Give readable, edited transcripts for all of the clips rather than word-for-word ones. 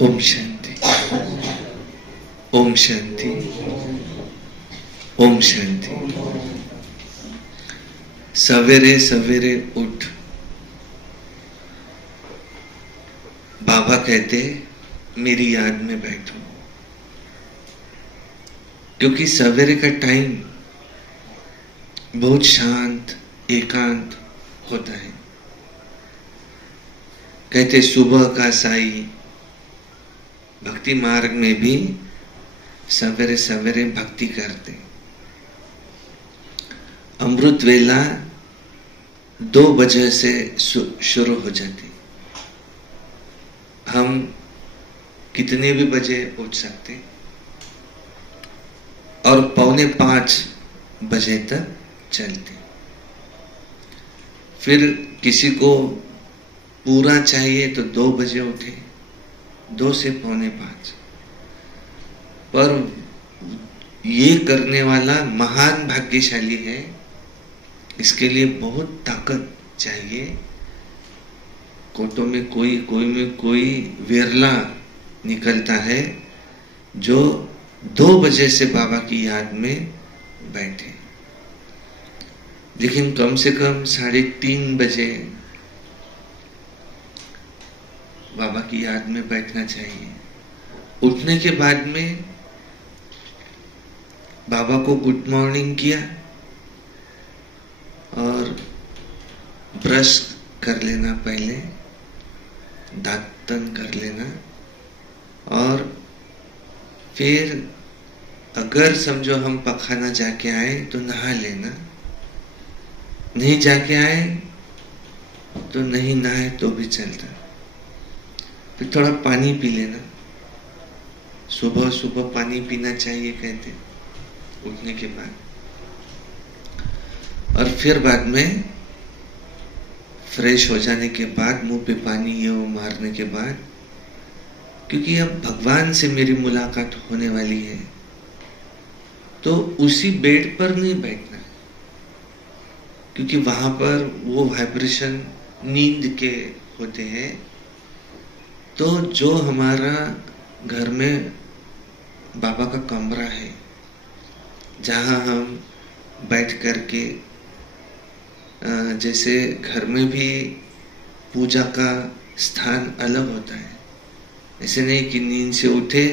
ओम शांति, ओम शांति, ओम शांति। सवेरे सवेरे उठ, बाबा कहते मेरी याद में बैठो, क्योंकि सवेरे का टाइम बहुत शांत एकांत होता है। कहते सुबह का साई, भक्ति मार्ग में भी सवेरे सवेरे भक्ति करते। अमृत वेला 2 बजे से शुरू हो जाती। हम कितने भी बजे उठ सकते और 4:45 बजे तक चलते। फिर किसी को पूरा चाहिए तो 2 बजे उठे, 2 से 4:45। पर ये करने वाला महान भाग्यशाली है। इसके लिए बहुत ताकत चाहिए। कोटों में कोई विरला निकलता है जो 2 बजे से बाबा की याद में बैठे। लेकिन कम से कम 3:30 बजे बाबा की याद में बैठना चाहिए। उठने के बाद में बाबा को गुड मॉर्निंग किया और ब्रश कर लेना, पहले दांतन कर लेना, और फिर अगर समझो हम पखाना जाके आए तो नहा लेना, नहीं जाके आए तो नहीं नहाए तो भी चलता। फिर थोड़ा पानी पी लेना। सुबह सुबह पानी पीना चाहिए कहते उठने के बाद। और फिर बाद में फ्रेश हो जाने के बाद मुंह पे पानी ये वो मारने के बाद, क्योंकि अब भगवान से मेरी मुलाकात होने वाली है, तो उसी बेड पर नहीं बैठना, क्योंकि वहां पर वो वाइब्रेशन नींद के होते हैं। तो जो हमारा घर में बाबा का कमरा है, जहां हम बैठ करके, जैसे घर में भी पूजा का स्थान अलग होता है। ऐसे नहीं कि नींद से उठे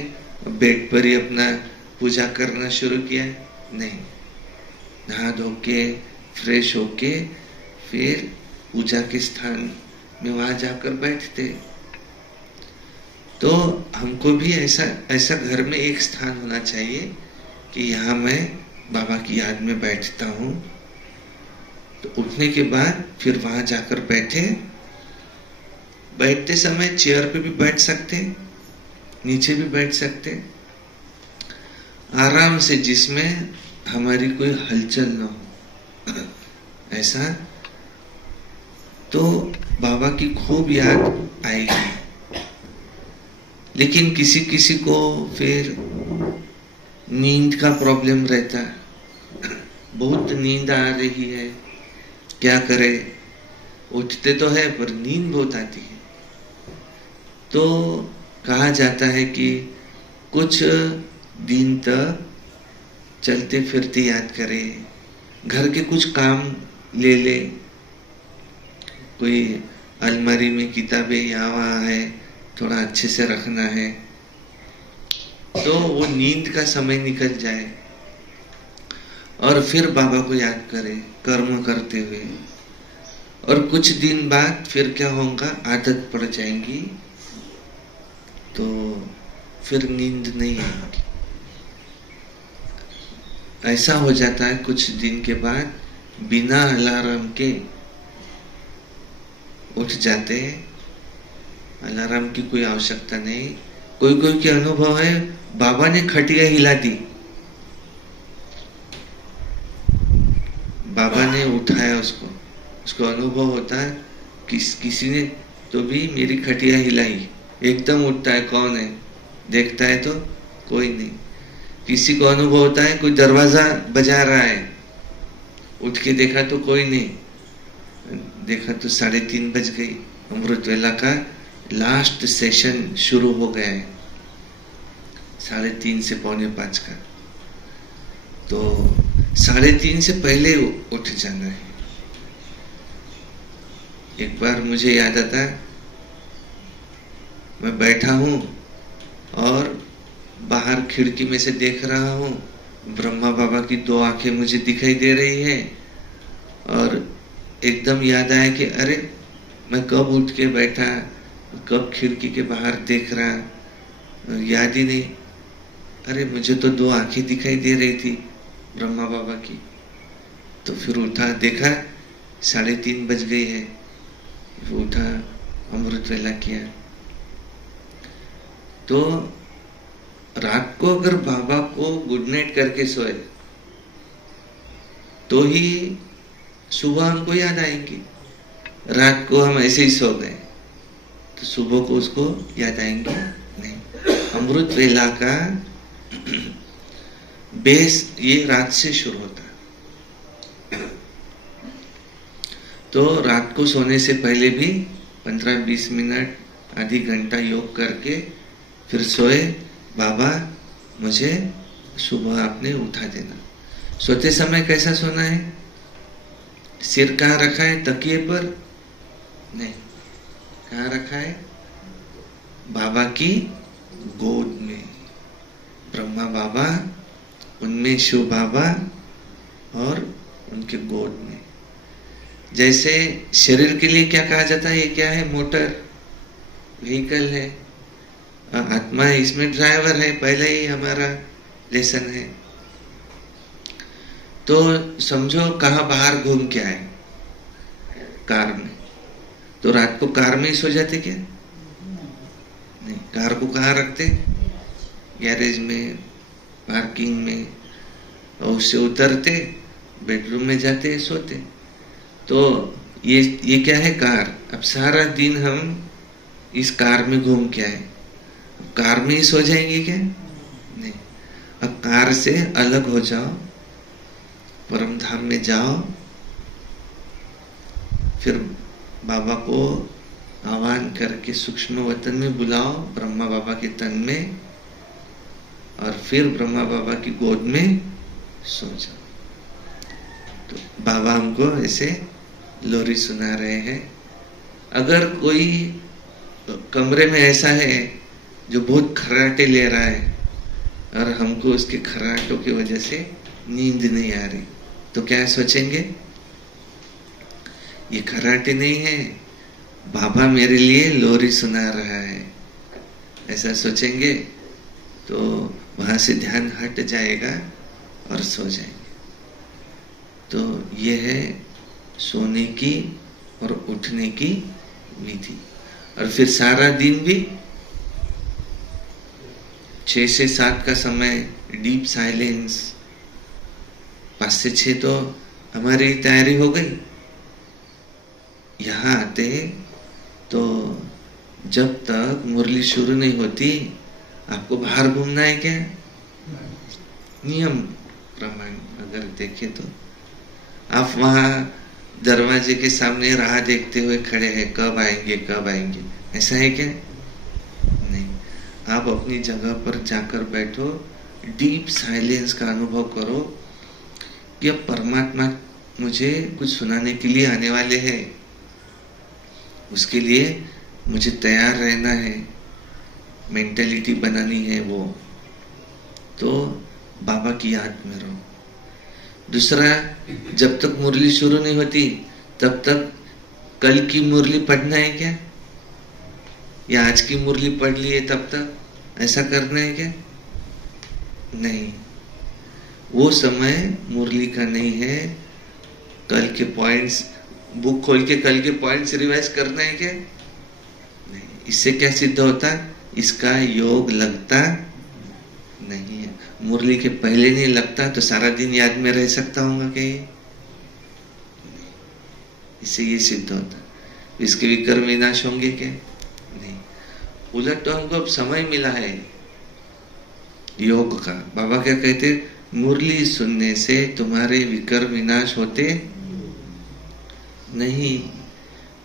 बेड पर ही अपना पूजा करना शुरू किया, नहीं। नहा धो के फ्रेश होके फिर पूजा के स्थान में वहां जाकर बैठते। तो हमको भी ऐसा घर में एक स्थान होना चाहिए कि यहाँ मैं बाबा की याद में बैठता हूँ। तो उठने के बाद फिर वहां जाकर बैठते समय चेयर पे भी बैठ सकते, नीचे भी बैठ सकते, आराम से, जिसमें हमारी कोई हलचल ना हो, ऐसा। तो बाबा की खूब याद आएगी। लेकिन किसी किसी को फिर नींद का प्रॉब्लम रहता है। बहुत नींद आ रही है, क्या करे, उठते तो है पर नींद बहुत आती है। तो कहा जाता है कि कुछ दिन तक चलते फिरते याद करे, घर के कुछ काम ले ले, कोई अलमारी में किताबें यहाँ वहाँ है, थोड़ा अच्छे से रखना है, तो वो नींद का समय निकल जाए और फिर बाबा को याद करे कर्म करते हुए। और कुछ दिन बाद फिर क्या होगा, आदत पड़ जाएंगी, तो फिर नींद नहीं आएगी। ऐसा हो जाता है कुछ दिन के बाद बिना अलार्म के उठ जाते हैं। अलार्म की कोई आवश्यकता नहीं। कोई के अनुभव है, बाबा ने खटिया हिला दी, बाबा ने उठाया उसको अनुभव होता है। किसी ने तो भी मेरी खटिया हिलाई, एकदम उठता है, कौन है, देखता है तो कोई नहीं। किसी को अनुभव होता है कोई दरवाजा बजा रहा है, उठ के देखा तो कोई नहीं, देखा तो 3:30 बज गई, अमृत वेला का लास्ट सेशन शुरू हो गया है 3:30 से 4:45 का, तो 3:30 से पहले उठ जाना है। एक बार मुझे याद आता, मैं बैठा हूं और बाहर खिड़की में से देख रहा हूं, ब्रह्मा बाबा की 2 आंखें मुझे दिखाई दे रही है, और एकदम याद आया कि अरे मैं कब उठ के बैठा, कब खिड़की के बाहर देख रहा, याद ही नहीं। अरे मुझे तो 2 आंखें दिखाई दे रही थी ब्रह्मा बाबा की। तो फिर उठा, देखा 3:30 बज गई है, फिर उठा, अमृत वेला किया। तो रात को अगर बाबा को गुड नाइट करके सोए तो ही सुबह हमको याद आएंगी। रात को हम ऐसे ही सो गए तो सुबह को उसको याद आएंगे नहीं। अमृत वेला का बेस ये रात से शुरू होता है। तो रात को सोने से पहले भी 15-20 मिनट आधी घंटा योग करके फिर सोए, बाबा मुझे सुबह आपने उठा देना। सोते समय कैसा सोना है? सिर कहाँ रखा है? तकिए पर नहीं, कहाँ रखा है? बाबा की गोद में। ब्रह्मा बाबा, उनमें शिव बाबा और उनके गोद में। जैसे शरीर के लिए क्या कहा जाता है? ये क्या है? मोटर व्हीकल है, आत्मा इसमें ड्राइवर है। पहले ही हमारा लेसन है। तो समझो कहाँ बाहर घूम के आए, कार में, तो रात को कार में ही सो जाते क्या? नहीं, कार को कहाँ रखते? गैरेज में, पार्किंग में, और उससे उतरते बेडरूम में जाते, सोते। तो ये क्या है? कार। अब सारा दिन हम इस कार में घूम के आए, कार में ही सो जाएंगे क्या? नहीं। अब कार से अलग हो जाओ, परम धाम में जाओ, फिर बाबा को आह्वान करके सूक्ष्म वतन में बुलाओ, ब्रह्मा बाबा के तन में, और फिर ब्रह्मा बाबा की गोद में सो जाओ। तो बाबा हमको ऐसे लोरी सुना रहे हैं। अगर कोई कमरे में ऐसा है जो बहुत खर्राटे ले रहा है और हमको उसके खर्राटों की वजह से नींद नहीं आ रही, तो क्या सोचेंगे? ये खर्राटे नहीं है, बाबा मेरे लिए लोरी सुना रहा है, ऐसा सोचेंगे। तो वहां से ध्यान हट जाएगा और सो जाएंगे। तो ये है सोने की और उठने की विधि। और फिर सारा दिन भी 6 से 7 का समय डीप साइलेंस, 5 से 6 तो हमारी तैयारी हो गई। यहाँ आते तो जब तक मुरली शुरू नहीं होती आपको बाहर घूमना है क्या? नियम प्रमाण अगर देखें तो आप वहां दरवाजे के सामने राह देखते हुए खड़े हैं, कब आएंगे कब आएंगे, ऐसा है क्या? नहीं। आप अपनी जगह पर जाकर बैठो, डीप साइलेंस का अनुभव करो कि अब परमात्मा मुझे कुछ सुनाने के लिए आने वाले हैं, उसके लिए मुझे तैयार रहना है, मेंटालिटी बनानी है वो। तो बाबा की याद में रहो। दूसरा, जब तक मुरली शुरू नहीं होती तब तक कल की मुरली पढ़ना है क्या, या आज की मुरली पढ़ ली है तब तक ऐसा करना है क्या? नहीं, वो समय मुरली का नहीं है। कल के पॉइंट्स बुक खोल के कल के पॉइंट्स रिवाइज करना है क्या? नहीं। इससे क्या सिद्ध होता? इसका योग लगता नहीं है। मुरली के पहले नहीं लगता तो सारा दिन याद में रह सकता हूँ क्या? इससे ये सिद्ध होता। इसके विकर्म विनाश होंगे क्या? नहीं। उलट तो हमको अब समय मिला है योग का। बाबा क्या कहते? मुरली सुनने से तुम्हारे विकर्म विनाश होते नहीं।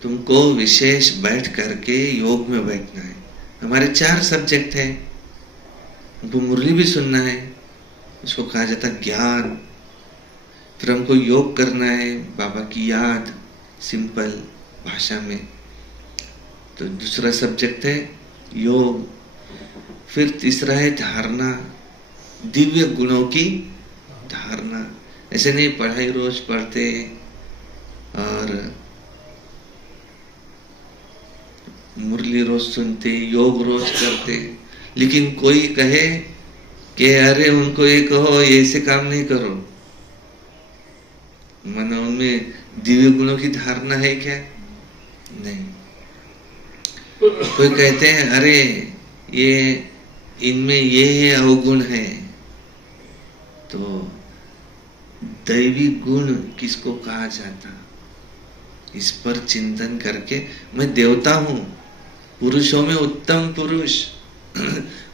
तुमको विशेष बैठ करके योग में बैठना है। हमारे 4 सब्जेक्ट है, हमको मुरली भी सुनना है, उसको कहा जाता है ज्ञान। फिर हमको योग करना है, बाबा की याद, सिंपल भाषा में। तो दूसरा सब्जेक्ट है योग। फिर तीसरा है धारणा, दिव्य गुणों की धारणा। ऐसे नहीं पढ़ाई रोज पढ़ते और मुरली रोज सुनते, योग रोज करते, लेकिन कोई कहे कि अरे उनको ये कहो ये ऐसे काम नहीं करो, मानो उनमें दिव्य गुणों की धारणा है क्या? नहीं। कोई कहते हैं अरे ये इनमें ये अवगुण है, तो दैवी गुण किसको कहा जाता, इस पर चिंतन करके मैं देवता हूं, पुरुषों में उत्तम पुरुष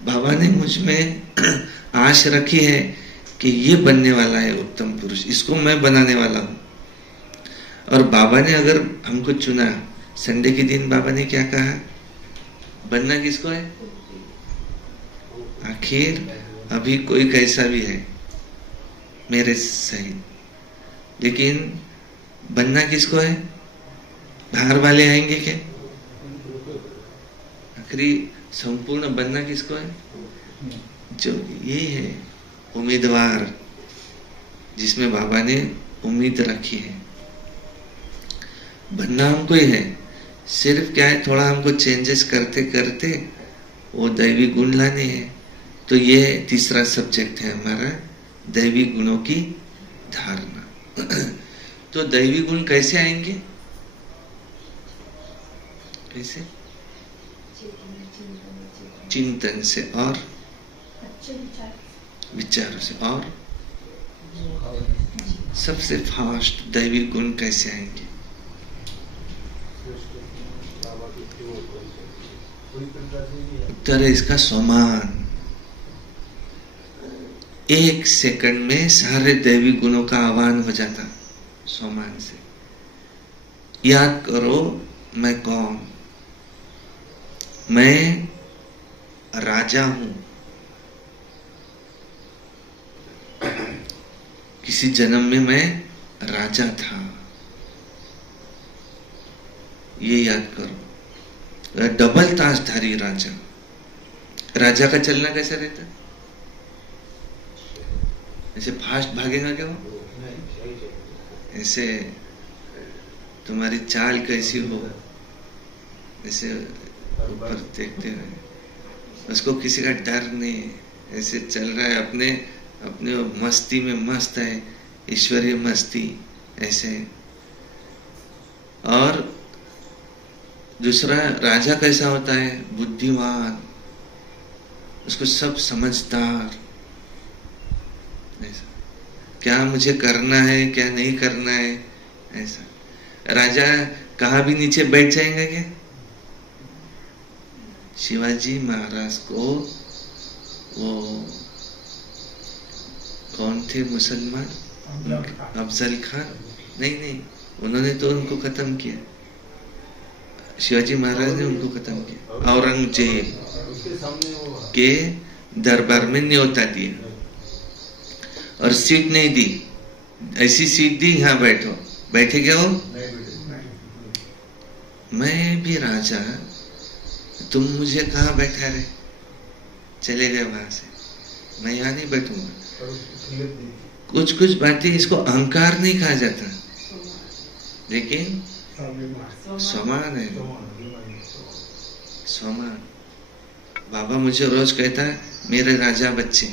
बाबा ने मुझ में आश रखी है कि ये बनने वाला है उत्तम पुरुष, इसको मैं बनाने वाला हूं। और बाबा ने अगर हमको चुना, संडे के दिन बाबा ने क्या कहा, बनना किसको है? आखिर अभी कोई कैसा भी है मेरे सहित, लेकिन बनना किसको है? बाहर वाले आएंगे क्या? आखिरी संपूर्ण बनना किसको है? जो ये है उम्मीदवार, जिसमें बाबा ने उम्मीद रखी है। बनना हमको ही है, सिर्फ क्या है, थोड़ा हमको चेंजेस करते करते वो दैवी गुण लाने हैं। तो ये तीसरा सब्जेक्ट है हमारा, दैवी गुणों की धारणा। तो दैवी गुण कैसे आएंगे? कैसे? चिंतन से और विचारों से। और सबसे फास्ट दैवी गुण कैसे आएंगे? उत्तर है इसका स्वमान। 1 सेकंड में सारे दैवी गुणों का आह्वान हो जाता स्वमान से। याद करो मैं कौन? मैं राजा हूं, किसी जन्म में मैं राजा था, ये याद करो। डबल ताजधारी राजा। राजा का चलना कैसा रहता? ऐसे फास्ट भागेगा क्या वो? ऐसे तुम्हारी चाल कैसी हो, ऐसे ऊपर देखते हुए, उसको किसी का डर नहीं, ऐसे चल रहा है अपने अपने मस्ती में मस्त है, ईश्वरीय मस्ती ऐसे। और दूसरा राजा कैसा होता है? बुद्धिमान, उसको सब समझदार, ऐसा क्या मुझे करना है क्या नहीं करना है, ऐसा। राजा कहाँ भी नीचे बैठ जाएगा क्या? शिवाजी महाराज को वो कौन थे मुसलमान? अफजल खान? नहीं, उन्होंने तो उनको खत्म किया, शिवाजी महाराज ने उनको खत्म किया। औरंगजेब के दरबार में न्योता दिया और सीट नहीं दी, ऐसी सीट दी, यहां बैठो। बैठे क्या हो? मैं भी राजा, तुम मुझे कहाँ बैठा रहे? चले गए वहां से, मैं यहाँ नहीं बैठूंगा। कुछ कुछ बातें, इसको अहंकार नहीं कहा जाता, लेकिन समान है, समान। बाबा मुझे रोज कहता है मेरे राजा बच्चे।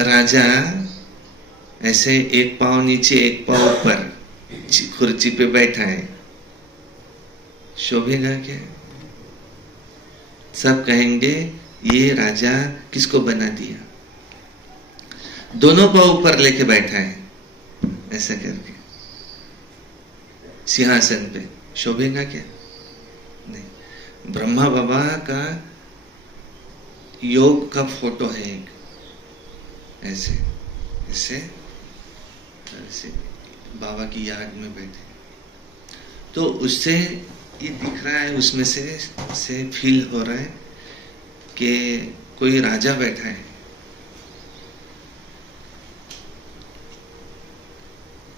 राजा ऐसे एक पांव नीचे एक पांव ऊपर कुर्सी पे बैठा है, शोभेगा क्या? सब कहेंगे ये राजा किसको बना दिया, दोनों पांव ऊपर लेके बैठा है, ऐसा करके सिंहासन पे, शोभेगा क्या? नहीं। ब्रह्मा बाबा का योग का फोटो है एक, ऐसे ऐसे ऐसे बाबा की याद में बैठे। तो उससे ये दिख रहा है, उसमें से फील हो रहा है कि कोई राजा बैठा है।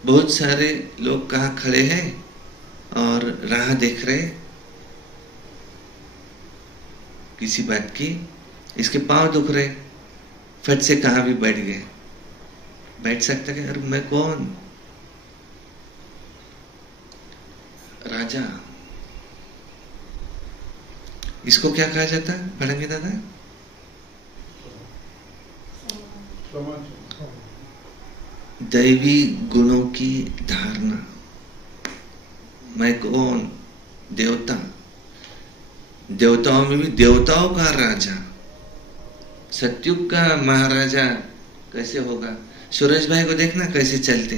बहुत सारे लोग कहाँ खड़े हैं और राह देख रहे किसी बात की। इसके पांव दुख रहे, फट से कहाँ भी बैठ गए। बैठ सकता है? अरे मैं कौन? राजा। इसको क्या कहा जाता है? पढ़ेंगे दादा? दैवी गुणों की धारणा। मैं कौन? देवता। देवताओं में भी देवताओं का राजा, सतयुग का महाराजा कैसे होगा? सूरज भाई को देखना कैसे चलते,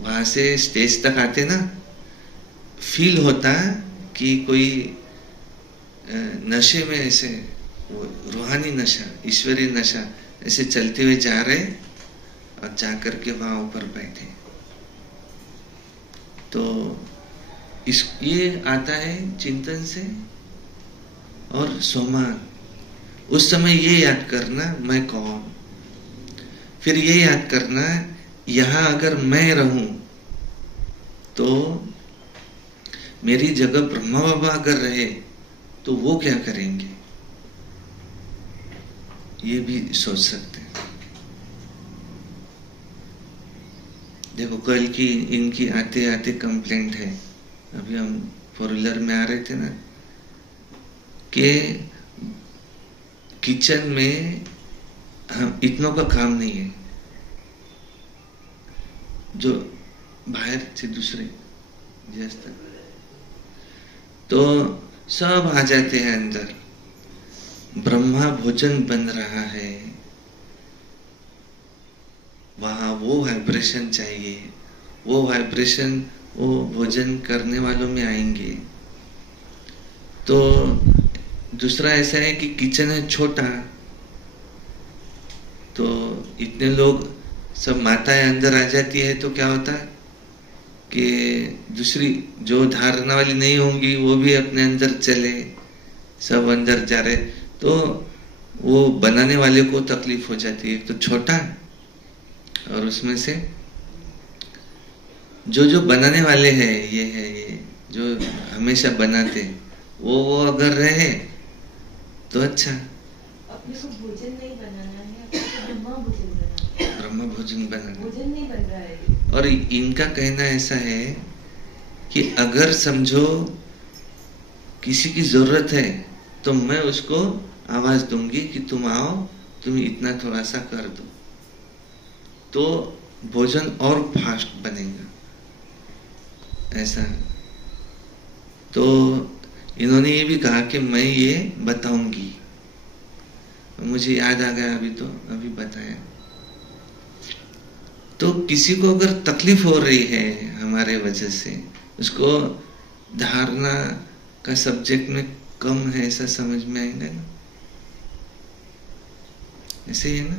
वहां से स्टेज तक आते ना, फील होता कि कोई नशे में ऐसे, वो रूहानी नशा, ईश्वरीय नशा, ऐसे चलते हुए जा रहे और जाकर के वहां ऊपर बैठे। तो ये आता है चिंतन से। और सोमान, उस समय ये याद करना मैं कौन। फिर ये याद करना यहां अगर मैं रहूं तो मेरी जगह ब्रह्मा बाबा अगर रहे तो वो क्या करेंगे, ये भी सोच सकते हैं। देखो कल की इनकी आते आते कंप्लेंट है, अभी हम 4 व्हीलर में आ रहे थे ना, कि किचन में हम इतनों का काम नहीं है, जो बाहर से दूसरे जैसे तो सब आ जाते हैं अंदर। ब्रह्मा भोजन बन रहा है, वहां वो वाइब्रेशन चाहिए, वो वाइब्रेशन वो भोजन करने वालों में आएंगे। तो दूसरा ऐसा है कि किचन है छोटा, तो इतने लोग सब माताएं अंदर आ जाती है तो क्या होता है कि दूसरी जो धारणा वाली नहीं होंगी वो भी अपने अंदर चले, सब अंदर जा रहे, तो वो बनाने वाले को तकलीफ हो जाती है। तो छोटा, और उसमें से जो बनाने वाले हैं, ये जो हमेशा बनाते, वो अगर रहे तो अच्छा। अपने को भोजन नहीं बनाना है, अपने को ब्रह्मा भोजन बनाना है। ब्रह्मा भोजन बनाना, भोजन नहीं बन रहा है। और इनका कहना ऐसा है कि अगर समझो किसी की जरूरत है तो मैं उसको आवाज दूंगी कि तुम आओ, तुम इतना थोड़ा सा कर दो, तो भोजन और फास्ट बनेगा। ऐसा तो इन्होंने ये भी कहा कि मैं ये बताऊंगी। मुझे याद आ गया अभी, तो अभी बताया। तो किसी को अगर तकलीफ हो रही है हमारे वजह से, उसको धारणा का सब्जेक्ट में कम है ऐसा समझ में आएगा ना, ऐसे ही है ना।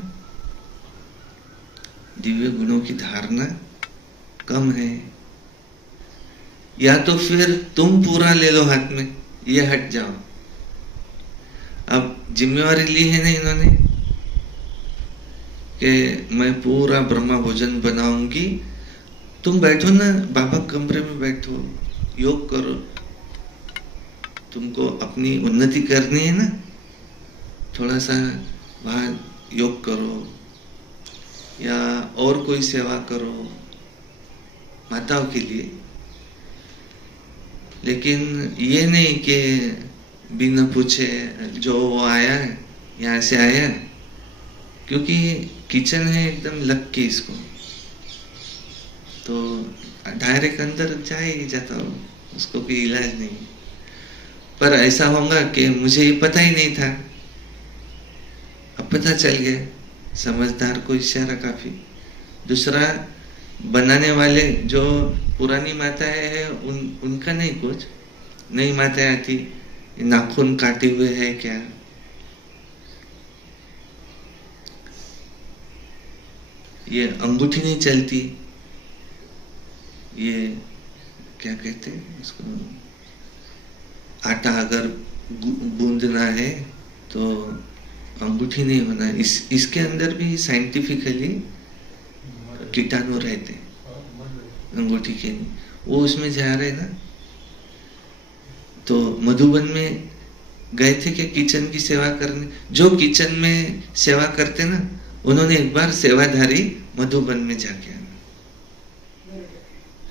दिव्य गुणों की धारणा कम है, या तो फिर तुम पूरा ले लो हाथ में, ये हट जाओ। अब जिम्मेवारी ली है ना इन्होंने कि मैं पूरा ब्रह्मा भोजन बनाऊंगी। तुम बैठो ना बाबा कमरे में, बैठो, योग करो, तुमको अपनी उन्नति करनी है ना, थोड़ा सा वहां योग करो या और कोई सेवा करो माताओं के लिए। लेकिन ये नहीं कि बिना पूछे जो वो आया है यहाँ से आया, क्योंकि किचन है एकदम लग के इसको, तो डायरेक्ट अंदर जा ही जाता हो, उसको कोई इलाज नहीं। पर ऐसा होगा कि मुझे ये पता ही नहीं था, अब पता चल गया, समझदार को इशारा काफी। दूसरा, बनाने वाले जो पुरानी माताएं हैं उनका नहीं कुछ, नई माताएं आती, नाखून काटे हुए है क्या, ये अंगूठी नहीं चलती, ये क्या कहते हैं उसको, आटा अगर गूंदना है तो अंगूठी नहीं होना। इसके अंदर भी साइंटिफिकली कीटाणु रहते, अंगूठी के नहीं, वो उसमें जा रहे ना। तो मधुबन में गए थे कि किचन की सेवा करने, जो किचन में सेवा करते ना, उन्होंने एक बार सेवाधारी मधुबन में जाके आना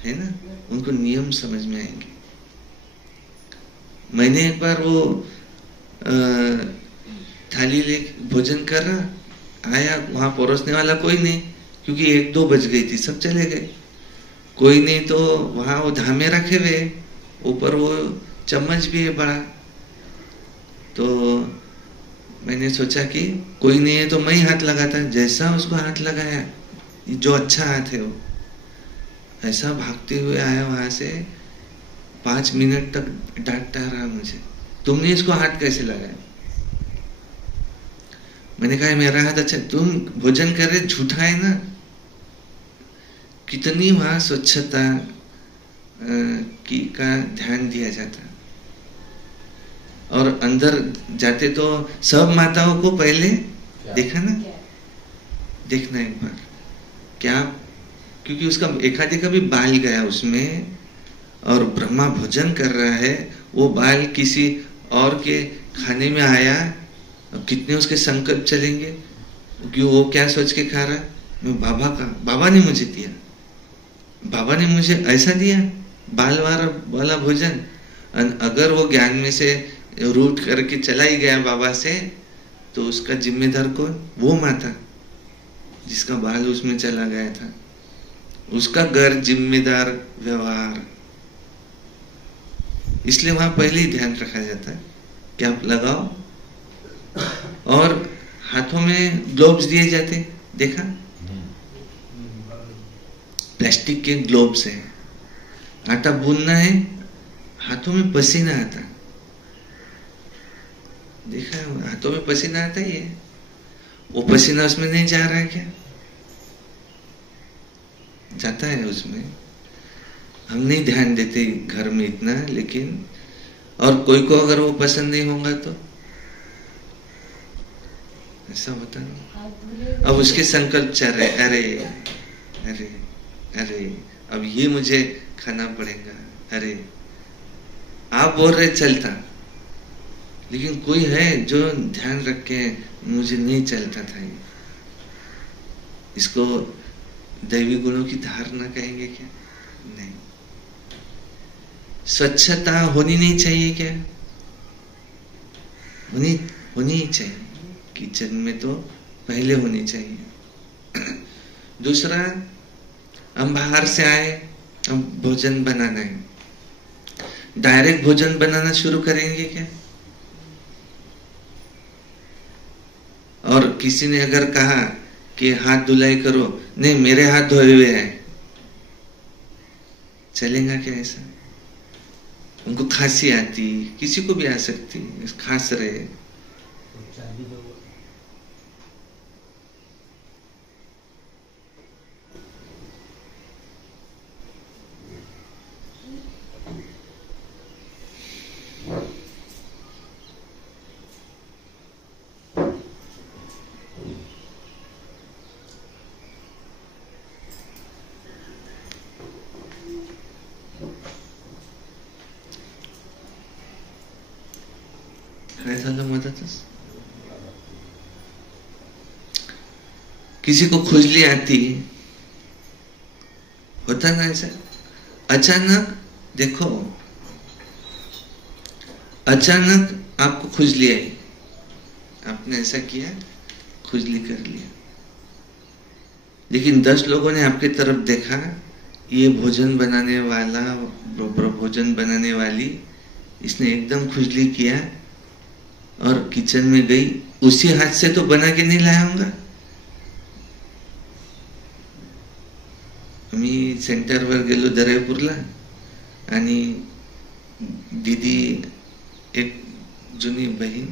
है ना, उनको नियम समझ में आएंगे। मैंने एक बार वो थाली ले भोजन कर रहा आया, वहां परोसने वाला कोई नहीं, क्योंकि 1-2 बज गई थी, सब चले गए, कोई नहीं। तो वहां वो धामे रखे हुए, ऊपर वो चम्मच भी है बड़ा। तो मैंने सोचा कि कोई नहीं है तो मैं ही हाथ लगाता। जैसा उसको हाथ लगाया, जो अच्छा हाथ है वो ऐसा भागते हुए आया वहां से, 5 मिनट तक डांटता रहा मुझे, तुमने इसको हाथ कैसे लगाया। मैंने कहा मेरा हाथ अच्छा, तुम भोजन कर रहे, झूठा है ना। कितनी वहां स्वच्छता की का ध्यान दिया जाता, और अंदर जाते तो सब माताओं को पहले देखा ना, देखना एक बार क्या, क्योंकि उसका एकादि का भी बाल गया उसमें, और ब्रह्मा भोजन कर रहा है, वो बाल किसी और के खाने में आया, कितने उसके संकल्प चलेंगे, क्योंकि वो क्या सोच के खा रहा है, मैं बाबा ने मुझे दिया, बाबा ने मुझे ऐसा दिया बाल वाला भोजन। अगर वो ज्ञान में से रूट करके चला ही गया बाबा से, तो उसका जिम्मेदार कौन, वो माता जिसका बाल उसमें चला गया था, उसका घर जिम्मेदार व्यवहार। इसलिए वहां पहले ही ध्यान रखा जाता है कि आप लगाओ, और हाथों में ग्लोव्स दिए जाते, देखा, प्लास्टिक के ग्लोव्स है। आटा गूंदना है, हाथों में पसीना आता, देखा, हाथों में पसीना आता ही है, वो पसीना उसमें नहीं जा रहा है क्या, जाता है उसमें। हम नहीं ध्यान देते घर में इतना, लेकिन और कोई को अगर वो पसंद नहीं होगा तो ऐसा होता है। अब उसके संकल्प चल रहे, अरे अरे अरे अब ये मुझे खाना पड़ेगा, अरे आप बोल रहे चलता, लेकिन कोई है जो ध्यान रख के मुझे नहीं चलता था ये, इसको दैवी गुणों की धारणा कहेंगे क्या, नहीं। स्वच्छता होनी नहीं चाहिए क्या, होनी ही चाहिए, किचन में तो पहले होनी चाहिए। दूसरा, हम बाहर से आए, हम भोजन बनाना है, डायरेक्ट भोजन बनाना शुरू करेंगे क्या। और किसी ने अगर कहा कि हाथ धुलाई करो, नहीं मेरे हाथ धोए हुए हैं, चलेगा क्या ऐसा। उनको खांसी आती, किसी को भी आ सकती, खांस रहे, काय झालं मदतच। किसी को खुजली आती, होता ना ऐसा, अचानक देखो, अचानक आपको खुजली आई, आपने ऐसा किया, खुजली कर लिया, लेकिन 10 लोगों ने आपके तरफ देखा, ये भोजन बनाने वाला, भोजन बनाने वाली, इसने एकदम खुजली किया और किचन में गई, उसी हाथ से तो बना के नहीं लाया होगा। मी सेंटरवर गेलो दर्यापूरला, आणि दीदी एक जुनी बहीण,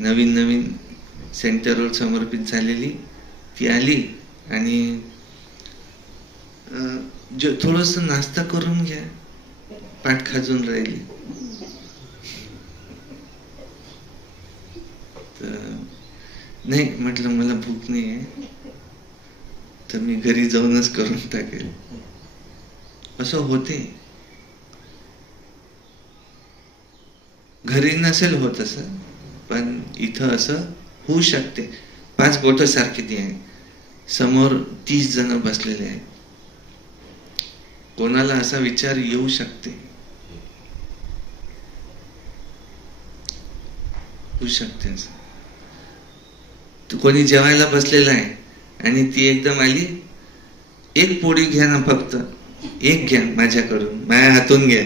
नवीन सेंटरवर समर्पित झालेली, ती आली आणि जो थोडस नाश्ता करून घ्या, पाठ खाजून राहिली तर नाही म्हटलं मला भूक नाही आहे तर मी घरी जाऊनच करून टाकेल. असं होते. घरी नसेल होत असं, पण इथं असं होऊ शकते. 5 बोट सारखे ती आहे, समोर 30 जण बसलेले आहेत. कोणाला असा विचार येऊ शकते, होऊ शकते असं. तू कोणी जेवायला बसलेला आहे आणि ती एकदम आली, 1 पोळी घ्या ना, फक्त 1 घ्या माझ्याकडून, माझ्या हातून घ्या.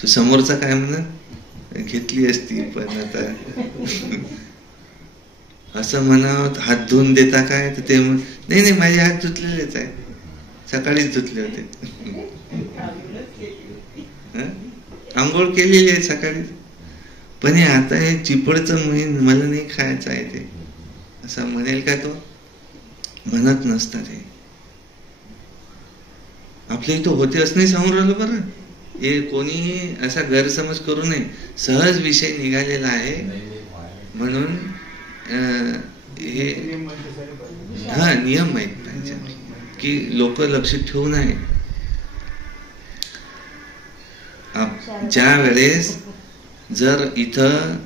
तू समोरचा काय म्हणत, घेतली असती पण आता असं म्हणावं, हात धुवून देता काय, तर ते नाही नाही माझे हात धुतलेलेच आहे, सकाळीच धुतले होते. आंघोळ केलेली आहे सकाळी, पण हे आता हे चिपळचं मला नाही खायचं आहे ते, असं म्हणेल का तो? म्हणत नसतात. हे आपल्या इथं होते असं नाही सांगून राहिलं बरं. हे कोणी असा गैरसमज करू नये. सहज विषय निघालेला आहे म्हणून हे नियम माहित पाहिजे की लोक लक्ष ठेवू नये. ज्या वेळेस जर इथं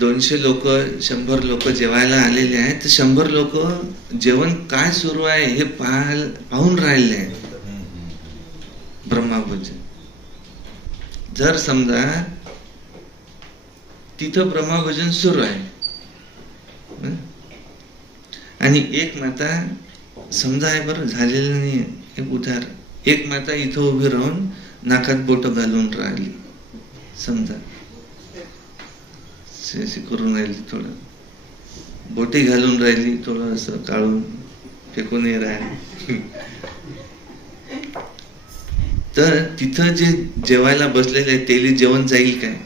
200 लोक 100 लोक जेवायला आलेले आहेत, तर 100 लोक जेवण काय सुरू आहे हे पाहून राहिले आहेत. ब्रह्मभोजन जर समजा तिथं ब्रह्मभोजन सुरू आहे आणि एक माता समजा आहे बरं, झालेलं नाही, एक उदाहरण, एक माता इथं उभी राहून नाकात बोट घालून राहिली, समजा करून राहिली, थोडं बोटी घालून राहिली, थोडं असं काढून फेकून राहिली, तर तिथं जे जेवायला बसलेले आहे तेली जेवण जाईल काय?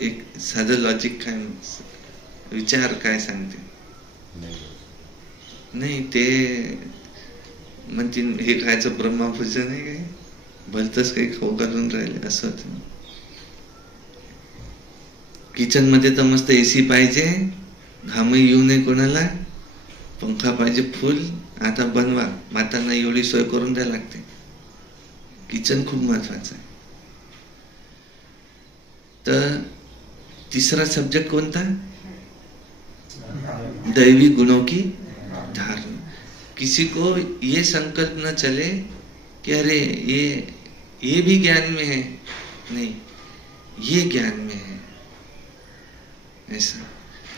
एक साधं लॉजिक काय, विचार काय सांगते? नाही, ते म्हणतील हे खायचं ब्रह्मभोजन आहे काय, भलतच काही खाऊ घालून राहिले असं होतं. किचन मध्ये तर मस्त एसी पाहिजे, घामही येऊ नये कोणाला, पंखा पाहिजे फुल. आता बनवा, मातांना एवढी सोय करून द्यायला लागते. किचन खूप महत्वाचं आहे. तर तीसरा सब्जेक्ट कोणता? दैवी गुणों की धारणा. किसी को ये संकल्प न चले कि अरे ये भी ज्ञान में है, नहीं, ये ज्ञान में है, ऐसा.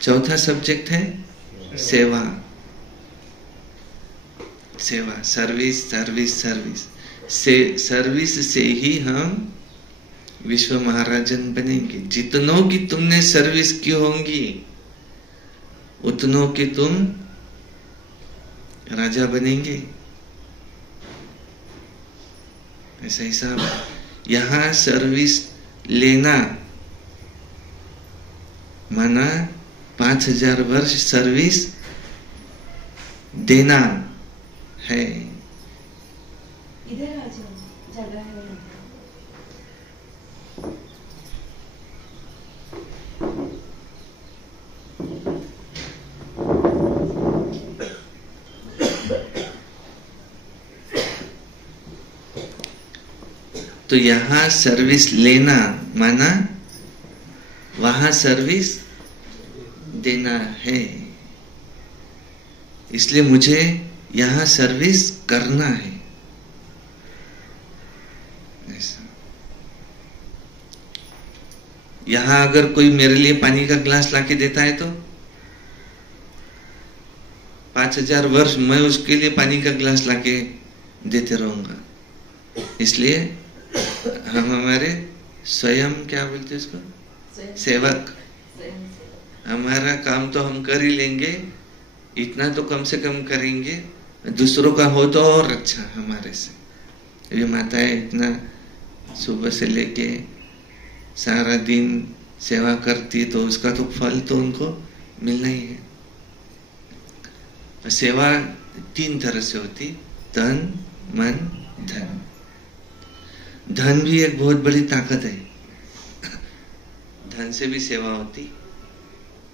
चौथा सब्जेक्ट है सेवा. सेवा, सर्विस सर्विस सर्विस. सर्विस से ही हम विश्व महाराजन बनेंगे. जितनों की तुमने सर्विस की होंगी उतनों की तुम राजा बनेंगे. ऐसा हिसाब. यहां सर्विस लेना माना 5000 वर्ष सर्विस देना है. इधर आ जाओ, जगह है. तो यहां सर्विस लेना माना वहां सर्विस देना है. इसलिए मुझे यहां सर्विस करना है. ऐसा. यहां अगर कोई मेरे लिए पानी का ग्लास लाके देता है तो 5000 वर्ष मैं उसके लिए पानी का ग्लास लाके देते रहूंगा. इसलिए हम हमारे स्वयं, क्या बोलते उसको, सेवक. हमारा काम तो हम कर ही लेंगे, इतना तो कम से कम करेंगे, दूसरों का हो तो और अच्छा हमारे से. ये माता है इतना सुबह से लेके सारा दिन सेवा करती है तो उसका तो फल तो उनको मिलना ही है। सेवा 3 तरह से होती, तन, मन, धन। धन भी एक बहुत बड़ी ताकत है। धन से भी सेवा होती,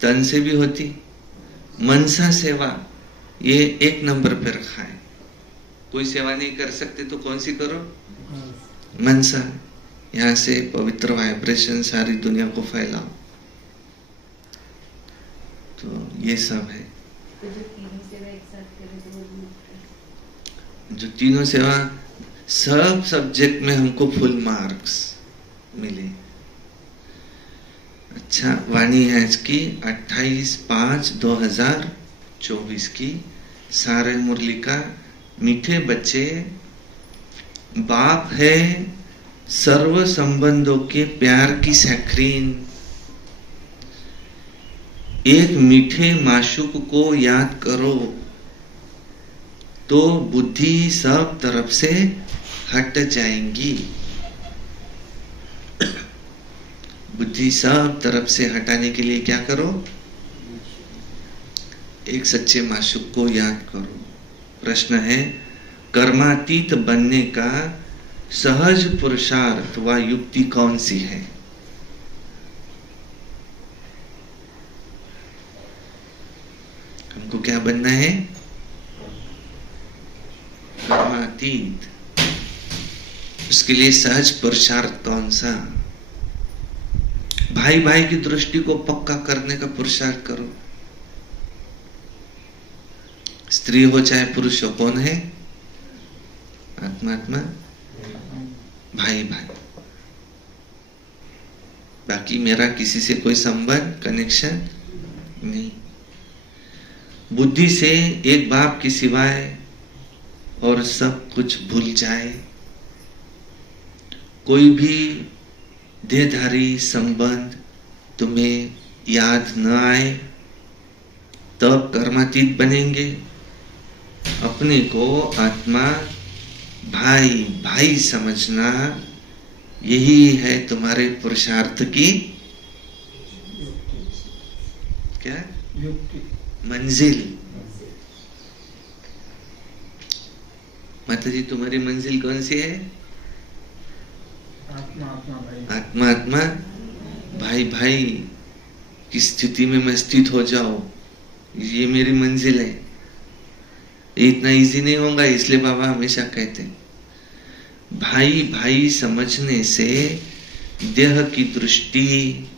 तन से भी होती, मनसा सेवा ये 1 नंबर पे रखा है। कोई सेवा नहीं कर सकते तो कौन सी करो? मनसा। यहां से पवित्र वाइब्रेशन सारी दुनिया को फैलाओ। तो ये सब है। तो जो तीनों सेवा एक साथ करे तो वो भी होता है। जो तीनों सेवा सब सब्जेक्ट में हमको फुल मार्क्स मिले। अच्छा, वाणी है आज की 28/5/2024 की। सारे मुरली का मीठे बच्चे, बाप है सर्व संबंधों के प्यार की सैक्रीन। एक मीठे माशूक को याद करो तो बुद्धि सब तरफ से हट जाएंगी। बुद्धि सब तरफ से हटाने के लिए क्या करो? एक सच्चे माशूक को याद करो। प्रश्न है, कर्मातीत बनने का सहज पुरुषार्थ व युक्ति कौन सी है? हमको क्या बनना है? कर्मातीत। उसके लिए सहज पुरुषार्थ कौन सा? भाई भाई की दृष्टि को पक्का करने का पुरुषार्थ करो। स्त्री हो चाहे पुरुष हो, कौन है? आत्मा आत्मा, भाई भाई। बाकी मेरा किसी से कोई संबंध, कनेक्शन नहीं। बुद्धि से एक बाप के सिवाय और सब कुछ भूल जाए। कोई भी देहधारी संबंध तुम्हें याद न आए, तब कर्मातीत बनेंगे। अपने को आत्मा भाई भाई समझना, यही है तुम्हारे पुरुषार्थ की क्या मंजिल। माता जी, तुम्हारी मंजिल कौन सी है? आत्मा आत्मा भाई। आत्मा आत्मा भाई भाई की स्थिति में मैं स्थित हो जाऊं, ये मेरी मंजिल है। ये इतना इजी नहीं होगा, इसलिए बाबा हमेशा कहते हैं भाई भाई समझने से देह की दृष्टि,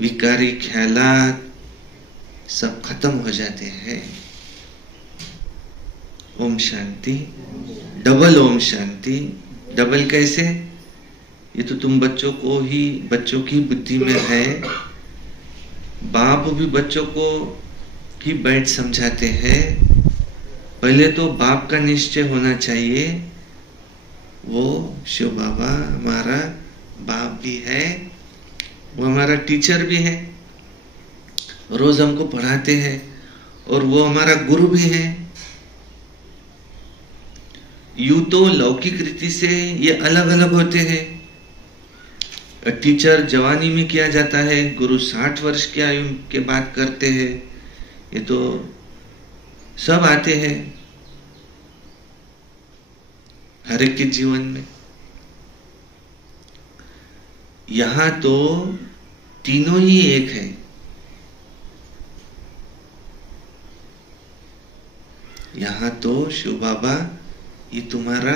विकारी ख्यालात सब खत्म हो जाते हैं। ओम शांति। डबल ओम शांति। डबल कैसे? ये तो तुम बच्चों की बुद्धि में है। बाप भी बच्चों को ही बैठ समझाते हैं। पहले तो बाप का निश्चय होना चाहिए, वो शिव बाबा हमारा बाप भी है, वो हमारा टीचर भी है, रोज हमको पढ़ाते हैं, और वो हमारा गुरु भी है। यूं तो लौकिक रीति से ये अलग अलग होते हैं। टीचर जवानी में किया जाता है, गुरु 60 वर्ष की आयु के बाद करते हैं। ये तो सब आते हैं हर एक के जीवन में। यहां तो तीनों ही एक है। यहां तो शिव बाबा ये तुम्हारा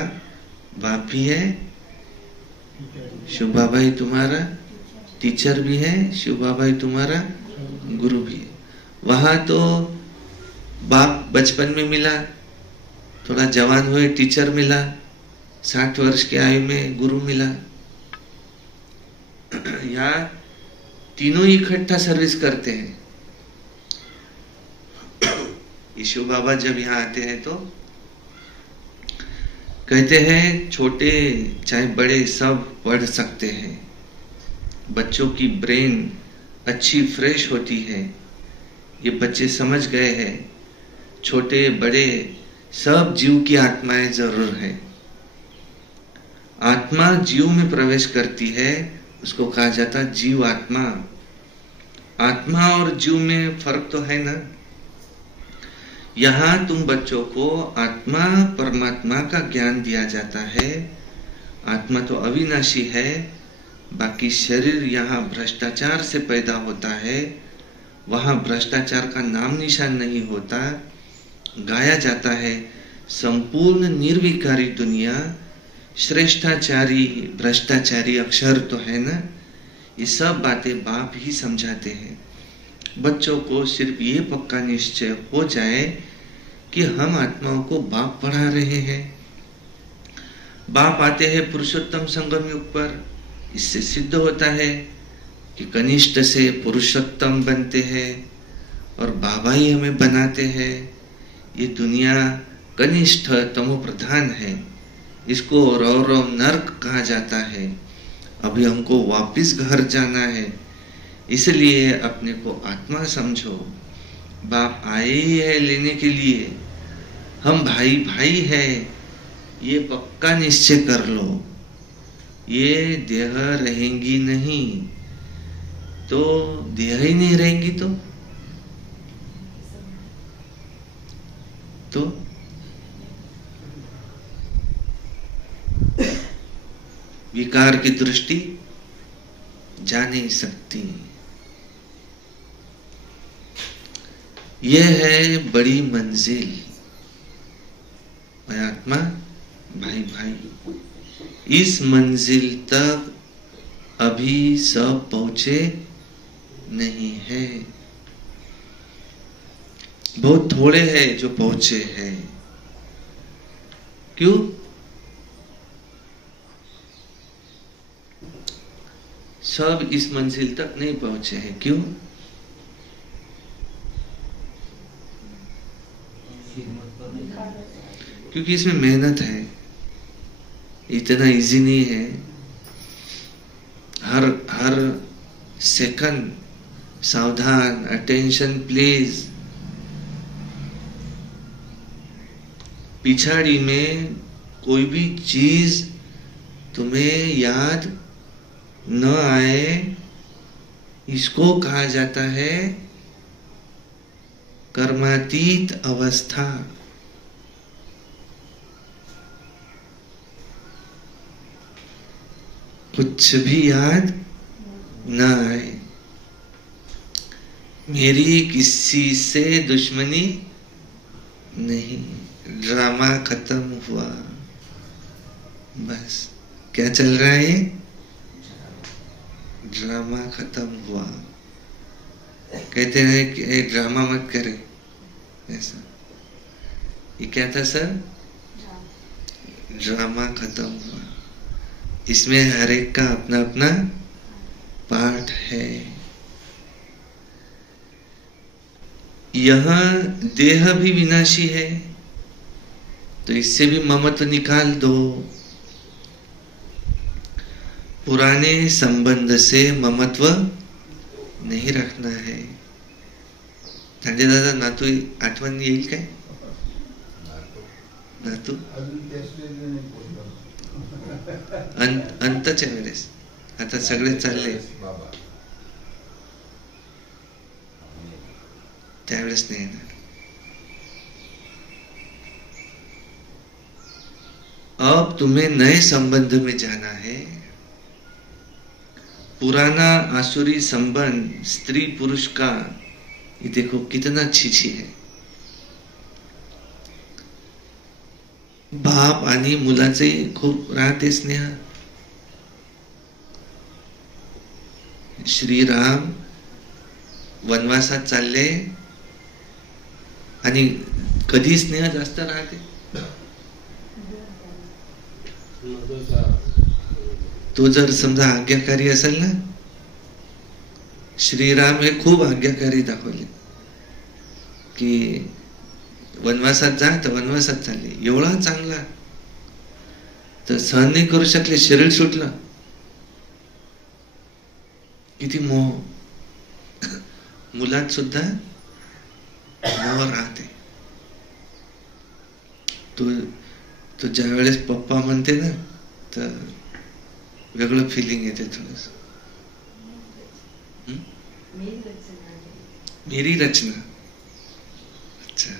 बाप भी है, शिव बाबा ही तुम्हारा टीचर भी है, शिव बाबा ही तुम्हारा गुरु भी है। वहां तो बाप बचपन में मिला, थोड़ा जवान हुए टीचर मिला, 60 वर्ष की आयु में गुरु मिला। यहाँ तीनों ही इकट्ठा सर्विस करते हैं। यीशु बाबा जब यहाँ आते हैं तो कहते हैं छोटे चाहे बड़े सब पढ़ सकते हैं। बच्चों की ब्रेन अच्छी फ्रेश होती है, ये बच्चे समझ गए हैं। छोटे बड़े सब जीव की आत्माएं जरूर है। आत्मा जीव में प्रवेश करती है उसको कहा जाता जीव आत्मा। आत्मा और जीव में फर्क तो है ना। यहां तुम बच्चों को आत्मा परमात्मा का ज्ञान दिया जाता है। आत्मा तो अविनाशी है, बाकी शरीर यहाँ भ्रष्टाचार से पैदा होता है, वहां भ्रष्टाचार का नाम निशान नहीं होता। गाया जाता है संपूर्ण निर्विकारी दुनिया श्रेष्ठाचारी भ्रष्टाचारी अक्षर तो है ना। ये सब बातें बाप ही समझाते हैं। बच्चों को सिर्फ ये पक्का निश्चय हो जाए कि हम आत्माओं को बाप पढ़ा रहे हैं। बाप आते हैं पुरुषोत्तम संगम युग पर। इससे सिद्ध होता है कि कनिष्ठ से पुरुषोत्तम बनते हैं और बाबा ही हमें बनाते हैं। ये दुनिया कनिष्ठ तमो प्रधान है, इसको रौरव नर्क कहा जाता है। अभी हमको वापिस घर जाना है, इसलिए अपने को आत्मा समझो। बाप आए ही है लेने के लिए, हम भाई भाई है, ये पक्का निश्चय कर लो। ये देह रहेंगी नहीं तो देह ही नहीं रहेंगी तो विकार की दृष्टि जा नहीं सकती। यह है बड़ी मंजिल। मैं आत्मा भाई भाई, इस मंजिल तक अभी सब पहुंचे नहीं है। बहुत थोड़े हैं जो पहुंचे हैं। क्यों? सब इस मंजिल तक नहीं पहुंचे हैं। क्यों? क्योंकि इसमें मेहनत है, इतना इजी नहीं है। हर सेकंड सावधान, अटेंशन प्लीज। पिछाड़ी में कोई भी चीज तुम्हें याद न आए, इसको कहा जाता है कर्मातीत अवस्था। कुछ भी याद न आए। मेरी किसी से दुश्मनी नहीं, ड्रामा खत्म हुआ। बस क्या चल रहा है? ड्रामा खत्म हुआ। कहते हैं कि ड्रामा मत करे, ऐसा। ये क्या था सर? ड्रामा खत्म हुआ। इसमें हर एक का अपना अपना पार्ट है। यहां देह भी विनाशी है, तो इससे भी ममत्व निकाल दो। पुराने संबंध से ममत्व नहीं रखना है। संजय दादा, नातू आठवण येईल काय? नातू अंतच्या वेळेस, आता सगळे चालले, त्यावेळेस नाही येणार। अब तुम्हें नए संबंध में जाना है। पुराना आसुरी संबंध स्त्री पुरुष का, ये देखो कितना छीछी है। बाप आणि मुलाचे खूप राहते स्नेह। श्रीराम वनवासात चालले आणि कधी स्नेह जास्त राहते? तो जर समजा आज्ञाकारी असेल ना, श्रीराम हे खूप आज्ञाकारी दाखवले की वनवासात जा, तर वनवासात चालले, एवढा चांगला, तर सहन नाही करू शकले, शरीर सुटलं। किती मोह मुलात सुद्धा मोह राहते। तो ज्या वेळेस पप्पा म्हणते ना, तर वेगळं फिलिंग येते थोडंसं। मेरी रचना है। मेरी रचना, अच्छा।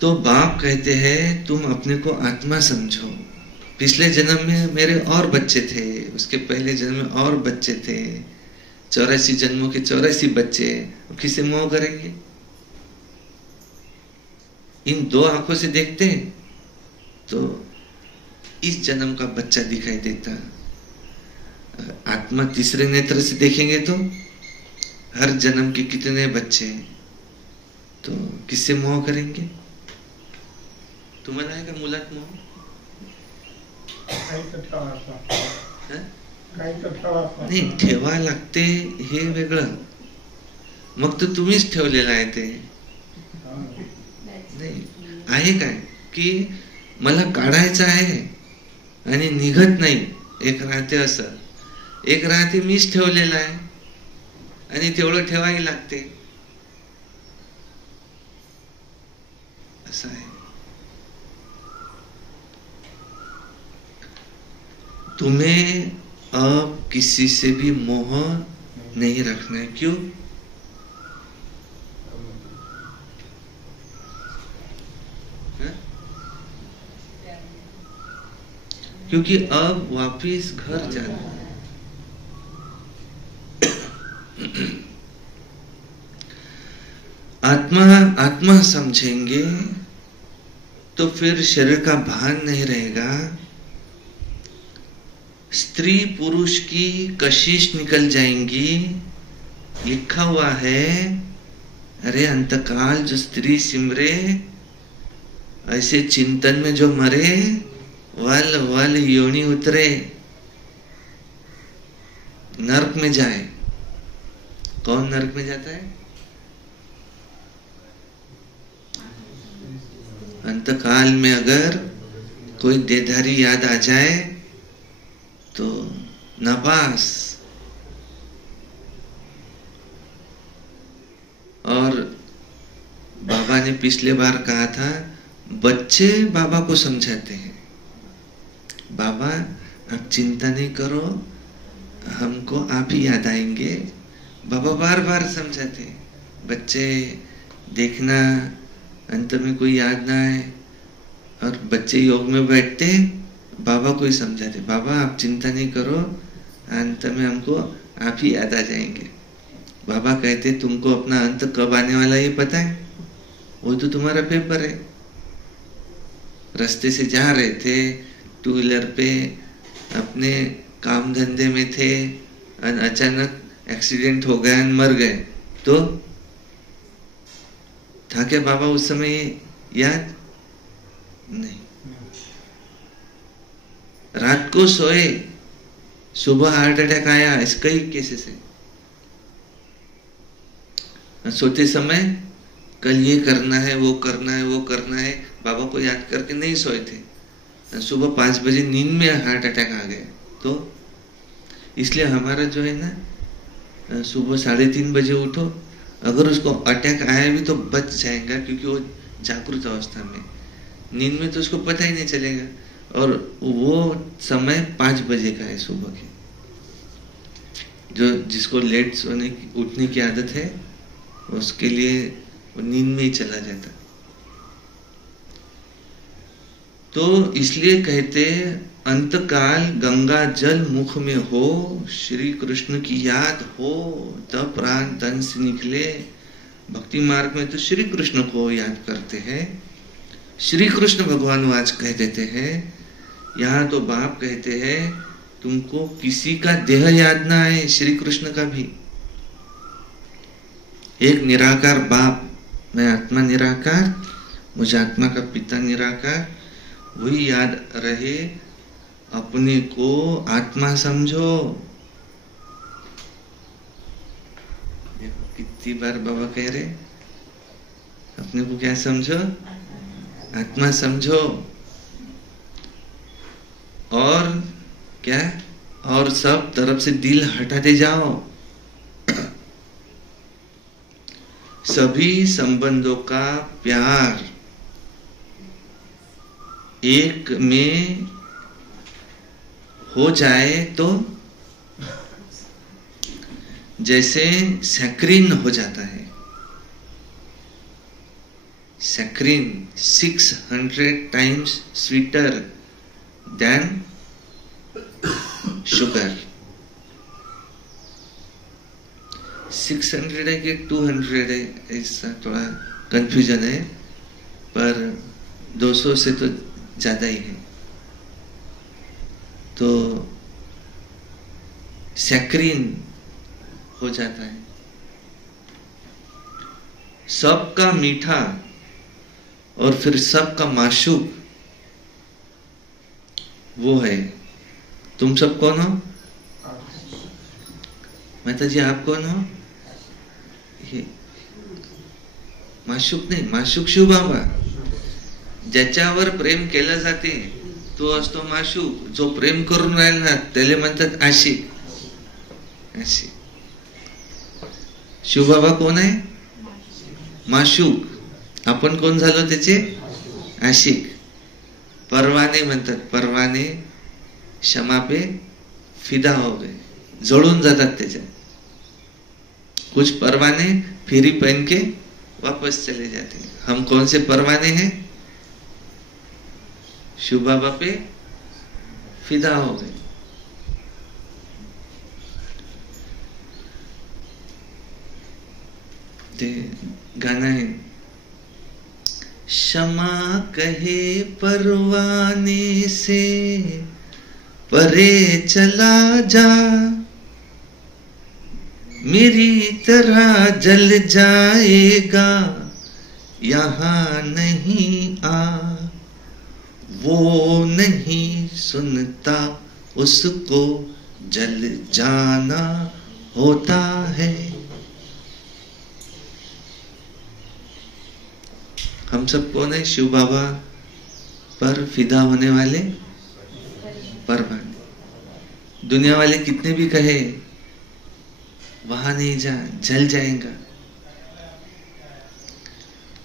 तो बाप कहते हैं तुम अपने को आत्मा समझो। पिछले जन्म में मेरे और बच्चे थे, उसके पहले जन्म में और बच्चे थे, 84 जन्मों के 84 बच्चे। अब किसे मोह करेंगे? इन दो आंखों से देखते हैं तो इस जन्म का बच्चा दिखाई देता। आत्मा तीसरे नेत्र से देखेंगे तो हर जन्म के कितने बच्चे, तो किससे मोह करेंगे? तुम्हाला आहे का मुलात मोह? नाही, ठेवा लागते हे वेगळं, मग तर तुम्हीच ठेवलेलं आहे ते. नाही, आहे काय की मला काढायचं आहे आणि निघत नाही. एक राहते असं, एक राहते मीच ठेवलेलं आहे आणि तेवढं ठेवाही लागते, असं आहे. तुम्हें अब किसी से भी मोह नहीं रखना है. क्यों? क्योंकि अब वापिस घर जाना है. आत्मा समझेंगे तो फिर शरीर का भान नहीं रहेगा. स्त्री पुरुष की कशिश निकल जाएंगी. लिखा हुआ है, अरे अंतकाल जो स्त्री सिमरे, ऐसे चिंतन में जो मरे, वल वल योनि उतरे, नरक में जाए. कौन नरक में जाता है? अंतकाल में अगर कोई देहधारी याद आ जाए तो नापास. और बाबा ने पिछले बार कहा था, बच्चे बाबा को समझाते हैं, बाबा आप चिंता नहीं करो, हमको आप ही याद आएंगे. बाबा बार बार समझाते हैं, बच्चे देखना अंत में कोई याद ना आए. और बच्चे योग में बैठते, बाबा को ही समझाते, बाबा आप चिंता नहीं करो, अंत में हमको आप ही याद आ जाएंगे. बाबा कहते तुमको अपना अंत कब आने वाला ये पता है? वो तो तुम्हारा पेपर है. रास्ते से जा रहे थे, टू व्हीलर पे अपने काम धंधे में थे, अचानक एक्सीडेंट हो गया, मर गए, तो था क्या बाबा उस समय याद? नहीं. रात को सोए, सुबह हार्ट अटैक आया, इसका ही केसेस है. सोते समय कल ये करना है, वो करना है, वो करना है, बाबा को याद करके नहीं सोए थे, सुबह 5 बजे नींद में हार्ट अटैक आ गया. तो इसलिए हमारा जो है ना, सुबह 3:30 बजे उठो, अगर उसको अटैक आया भी तो बच जाएगा, क्योंकि वो जागृत अवस्था में. नींद में तो उसको पता ही नहीं चलेगा. और वो समय 5 बजे का है सुबह के. जो जिसको लेट सोने की उठने की आदत है, उसके लिए वो नींद में ही चला जाता. तो इसलिए कहते अंतकाल गंगा जल मुख में हो, श्री कृष्ण की याद हो, तब प्राण तन से निकले. भक्ति मार्ग में तो श्री कृष्ण को याद करते हैं. श्री कृष्ण भगवान आज कह देते हैं. यहाँ तो बाप कहते हैं तुमको किसी का देह याद ना आए, श्री कृष्ण का भी. एक निराकार बाप, मैं आत्मा निराकार, मुझे आत्मा का पिता निराकार, वही याद रहे. अपने को आत्मा समझो. देखो कितनी बार बाबा कह रहे, अपने को क्या समझो? आत्मा समझो. और क्या? और सब तरफ से दिल हटाते जाओ. सभी संबंधों का प्यार एक में हो जाए तो जैसे सैक्रिन हो जाता है। Saccharine 600 times sweeter than sugar। 600 है कि 200 है, ऐसा थोड़ा कंफ्यूजन है, पर 200 से तो ज्यादा ही है। तो सैक्रिन हो जाता है। सबका मीठा और फिर सबका माशूक वो है। तुम सब कौन हो? माता जी आप कौन हो? हे माशूक नाही, माशूक शिव बाबा। ज्याच्यावर प्रेम केलं जाते तो असतो माशूक। जो प्रेम करून राहिला ना त्याला म्हणतात आशिक। आशिक। शिव बाबा कोण आहे? माशूक। आपण कोण झालो त्याचे? आशिक। परवाने म्हणतात, परवाने क्षमा पे फिदा हो गए, जळून जातात त्याच्यात। कुछ परवाने फेरी पहन के वापस चले जाते हैं। हम कौन से परवाने हैं? शिव बाबा पे फिदा हो गए। ते गाना है, क्षमा कहे परवाने से परे चला जा, मेरी तरह जल जाएगा यहाँ नहीं आ। वो नहीं सुनता उसको जल जाना होता है। हम सब कौन है? शिव बाबा पर फिदा होने वाले परवाने। दुनिया वाले कितने भी कहे वहां नहीं जा, जल जाएगा,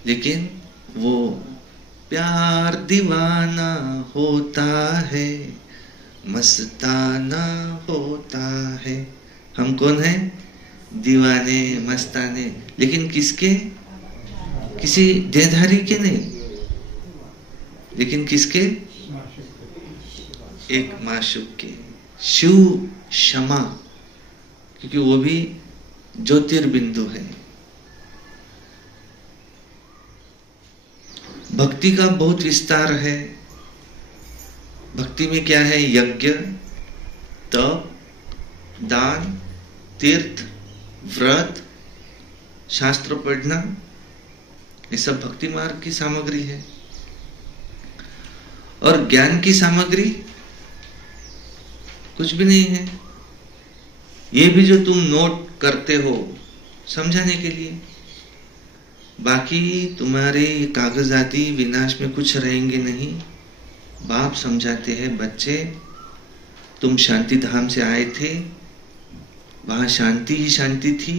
लेकिन वो प्यार दीवाना होता है, मस्ताना होता है। हम कौन है? दीवाने मस्ताने, लेकिन किसके? किसी देहधारी के नहीं, लेकिन किसके? एक माशूक के। शिव क्षमा, क्योंकि वो भी ज्योतिर्बिंदु है। भक्ति का बहुत विस्तार है। भक्ति में क्या है? यज्ञ, तप, दान, तीर्थ, व्रत, शास्त्र पढ़ना, ये सब भक्ति मार्ग की सामग्री है। और ज्ञान की सामग्री कुछ भी नहीं है। ये भी जो तुम नोट करते हो समझाने के लिए, बाकी तुम्हारे कागजाती विनाश में कुछ रहेंगे नहीं। बाप समझाते हैं, बच्चे तुम शांति धाम से आए थे, वहां शांति ही शांति थी,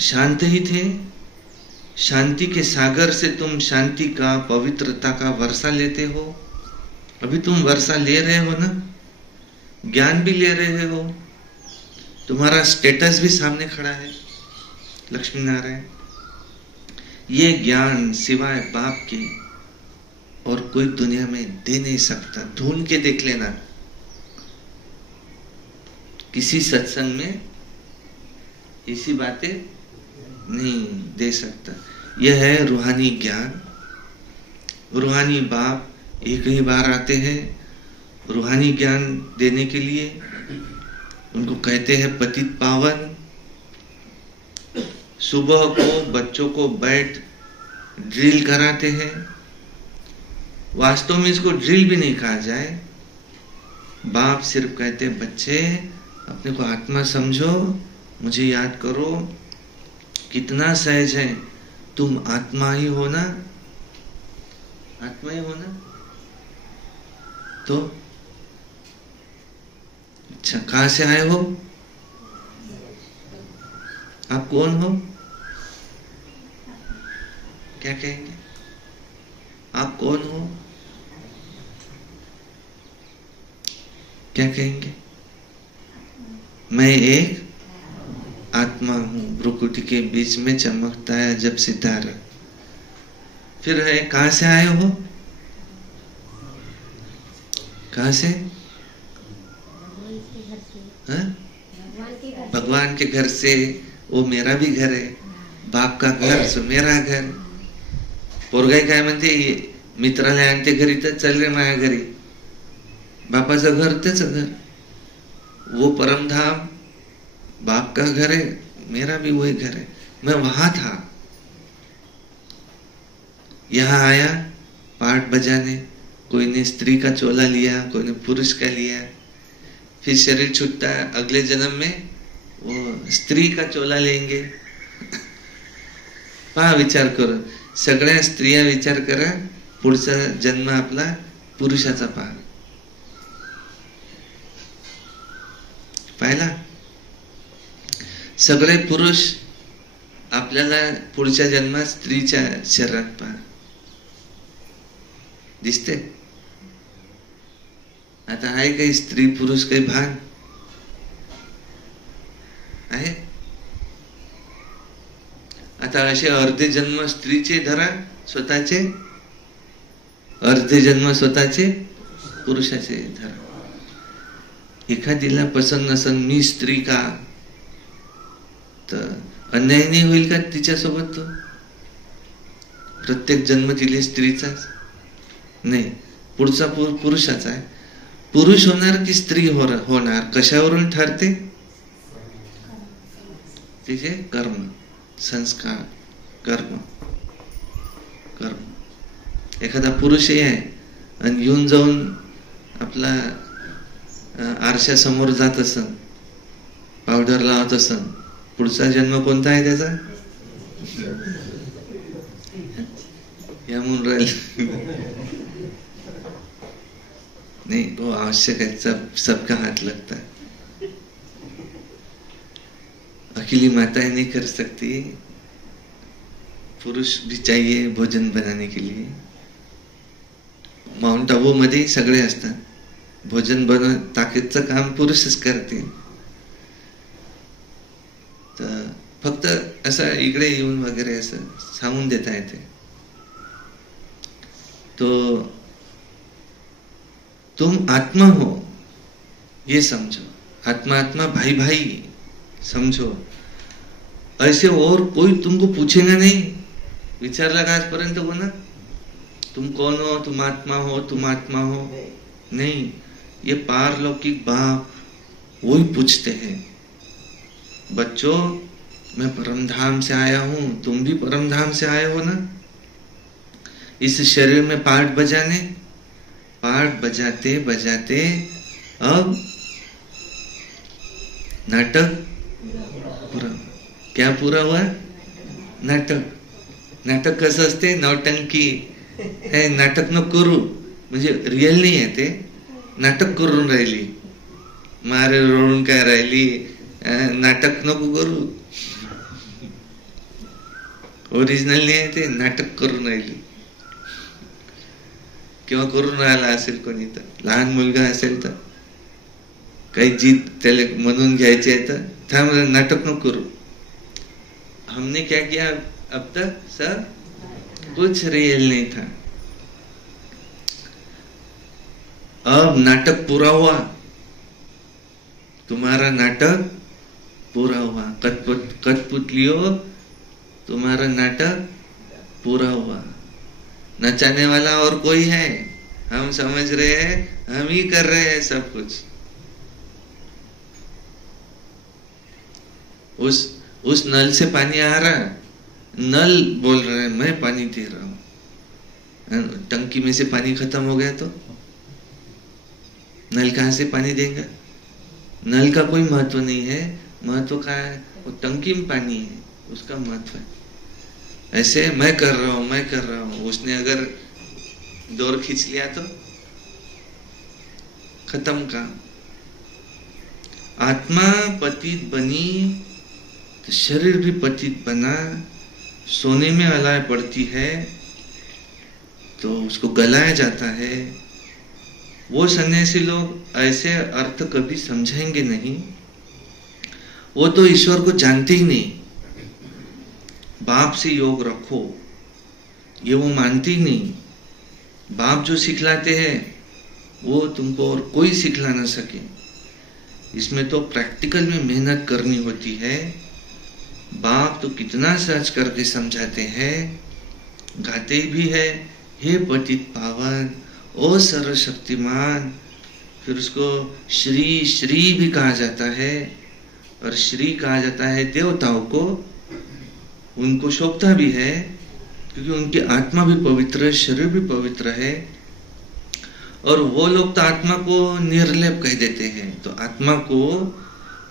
शांत ही थे। शांति के सागर से तुम शांति का, पवित्रता का वर्षा लेते हो। अभी तुम वर्षा ले रहे हो ना, ज्ञान भी ले रहे हो। तुम्हारा स्टेटस भी सामने खड़ा है, लक्ष्मी नारायण। ये ज्ञान सिवाय बाप के और कोई दुनिया में दे नहीं सकता। ढूंढ के देख लेना, किसी सत्संग में ऐसी बातें नहीं दे सकता। यह है रूहानी ज्ञान। रूहानी बाप एक ही बार आते हैं रूहानी ज्ञान देने के लिए। उनको कहते हैं पतित पावन। सुबह को बच्चों को बैठ ड्रिल कराते हैं। वास्तव में इसको ड्रिल भी नहीं कहा जाए। बाप सिर्फ कहते हैं, बच्चे अपने को आत्मा समझो, मुझे याद करो। कितना सहज है, तुम आत्मा ही हो ना, आत्मा ही हो ना। तो अच्छा, कहां से आए हो? आप कौन हो? क्या कहेंगे? आप कौन हो? क्या कहेंगे? मैं एक आत्मा हूं, भ्रुकुटी के बीच में चमकता है जब सितारा। फिर है, कहां से आए हो? कहां से? भगवान के घर से। वो मेरा भी घर है, बाप का घर सो मेरा घर. पोरगाई काय म्हणते, मित्राला आणते घरी तर चल रे माझ्या घरी. बापाचं घर तेच घर. वो परमधाम बाप का घर है, मेरा भी वही घर है. मैं वहां था, यहाँ आया पाठ बजाने. कोई ने स्त्री का चोला लिया, कोई ने पुरुष का लिया. फिर शरीर छूटता है, अगले जन्म में वो स्त्री का चोला लेंगे. पहा, विचार करो, सगळ्या स्त्रिया विचार करा, पुढचा जन्म आपला पुरुषाचा पहा. पाहिला? सगळे पुरुष आपल्याला पुढच्या जन्मात स्त्रीच्या शरीरात पहा दिसते. आता आहे काही स्त्री पुरुष काही भान आहे? आता असे अर्धे जन्म स्त्रीचे धरा स्वतःचे, अर्धे जन्म स्वतःचे पुरुषाचे धरा. एखादीला पसंत नसन मी स्त्री का, तर अन्याय नाही होईल का तिच्यासोबत? तो प्रत्येक जन्म तिले स्त्रीचाच नाही, पुढचा पुरुषाचा आहे. पुरुष होणार की स्त्री होणार कशावरून ठरते? तिचे कर्म, संस्कार, कर्म. एखादा पुरुषही आहे आणि येऊन जाऊन आपला आरशा समोर जात असन, पावडर लावत असन, पुढचा जन्म कोणता आहे त्याचा? या म्हणून राहील नहीं, वो आवश्यक है, सबका हाथ लगता है. अकेली माताएं नहीं कर सकती, पुरुष भी चाहिए भोजन बनाने के लिए. माउंट आबू मध्ये सगळे असतात, भोजन ताकीदचं काम पुरुषच करते. तर फक्त असं इकडे येऊन वगैरे असं सांगून देता येते. तो तुम आत्मा हो ये समझो, आत्मा आत्मा भाई भाई समझो. ऐसे और कोई तुमको पूछेगा नहीं. विचारला का आजपर्यंत कोणा? तुम कौन हो, तुम आत्मा हो, तुम आत्मा हो? नहीं, ये पारलौकिक बाप वही पूछते हैं. बच्चों, मैं परमधाम से आया हूं, तुम भी परमधाम से आए हो ना. इस शरीर में पाठ बजाने, पाठ बजाते बजाते अब नाटक पूरा. क्या पूरा हुआ? नाटक. नाटक कसं असते? नौटंकी. हे नाटक न करू, म्हणजे रिअल नाही आहे ते. नाटक करून राहिली, मारे रोडून काय राहिली, नाटक नको करू. ओरिजिनल नाही आहे ते, नाटक करून राहिली. किंवा करून राहिला असेल कोणी, तर लहान मुलगा असेल तर काही जीत त्याला म्हणून घ्यायची आहे तर थांब, नाटक नको करू. हमने क्या किया अब तक? सर कुछ रियल नहीं था. अब नाटक पूरा हुआ, तुम्हारा नाटक पूरा हुआ. कठपुतलियों, तुम्हारा नाटक पूरा हुआ. नचाने वाला और कोई है? हम समझ रहे हैं हम ही कर रहे हैं सब कुछ. उस नल से पानी आ रहा, नल बोल रहे हैं मैं पानी दे रहा हूं. टंकी में से पानी खत्म हो गया तो नल कहां से पानी देगा? नल का कोई महत्व नहीं है. महत्व का है वो टंकी में पानी है, उसका महत्व है. ऐसे मैं कर रहा हूं, मैं कर रहा हूं. उसने अगर डोर खींच लिया तो खत्म काम. आत्मा पतित बनी तो शरीर भी पतित बना. सोने में अलाय पड़ती है तो उसको गलाया जाता है. वो सन्यासी लोग ऐसे अर्थ कभी समझेंगे नहीं, वो तो ईश्वर को जानते ही नहीं। बाप से योग रखो ये वो मानती नहीं। बाप जो सिखलाते हैं वो तुमको और कोई सिखला ना सके। इसमें तो प्रैक्टिकल में मेहनत करनी होती है। बाप तो कितना सर्च करके समझाते हैं, गाते भी है, हे पतित पावन, ओ सर्वशक्तिमान। फिर उसको श्री श्री भी कहा जाता है, और श्री कहा जाता है देवताओं को। उनको शोभता भी है क्योंकि उनकी आत्मा भी पवित्र है, शरीर भी पवित्र है। और वो लोग तो आत्मा को निर्लेप कह देते हैं, तो आत्मा को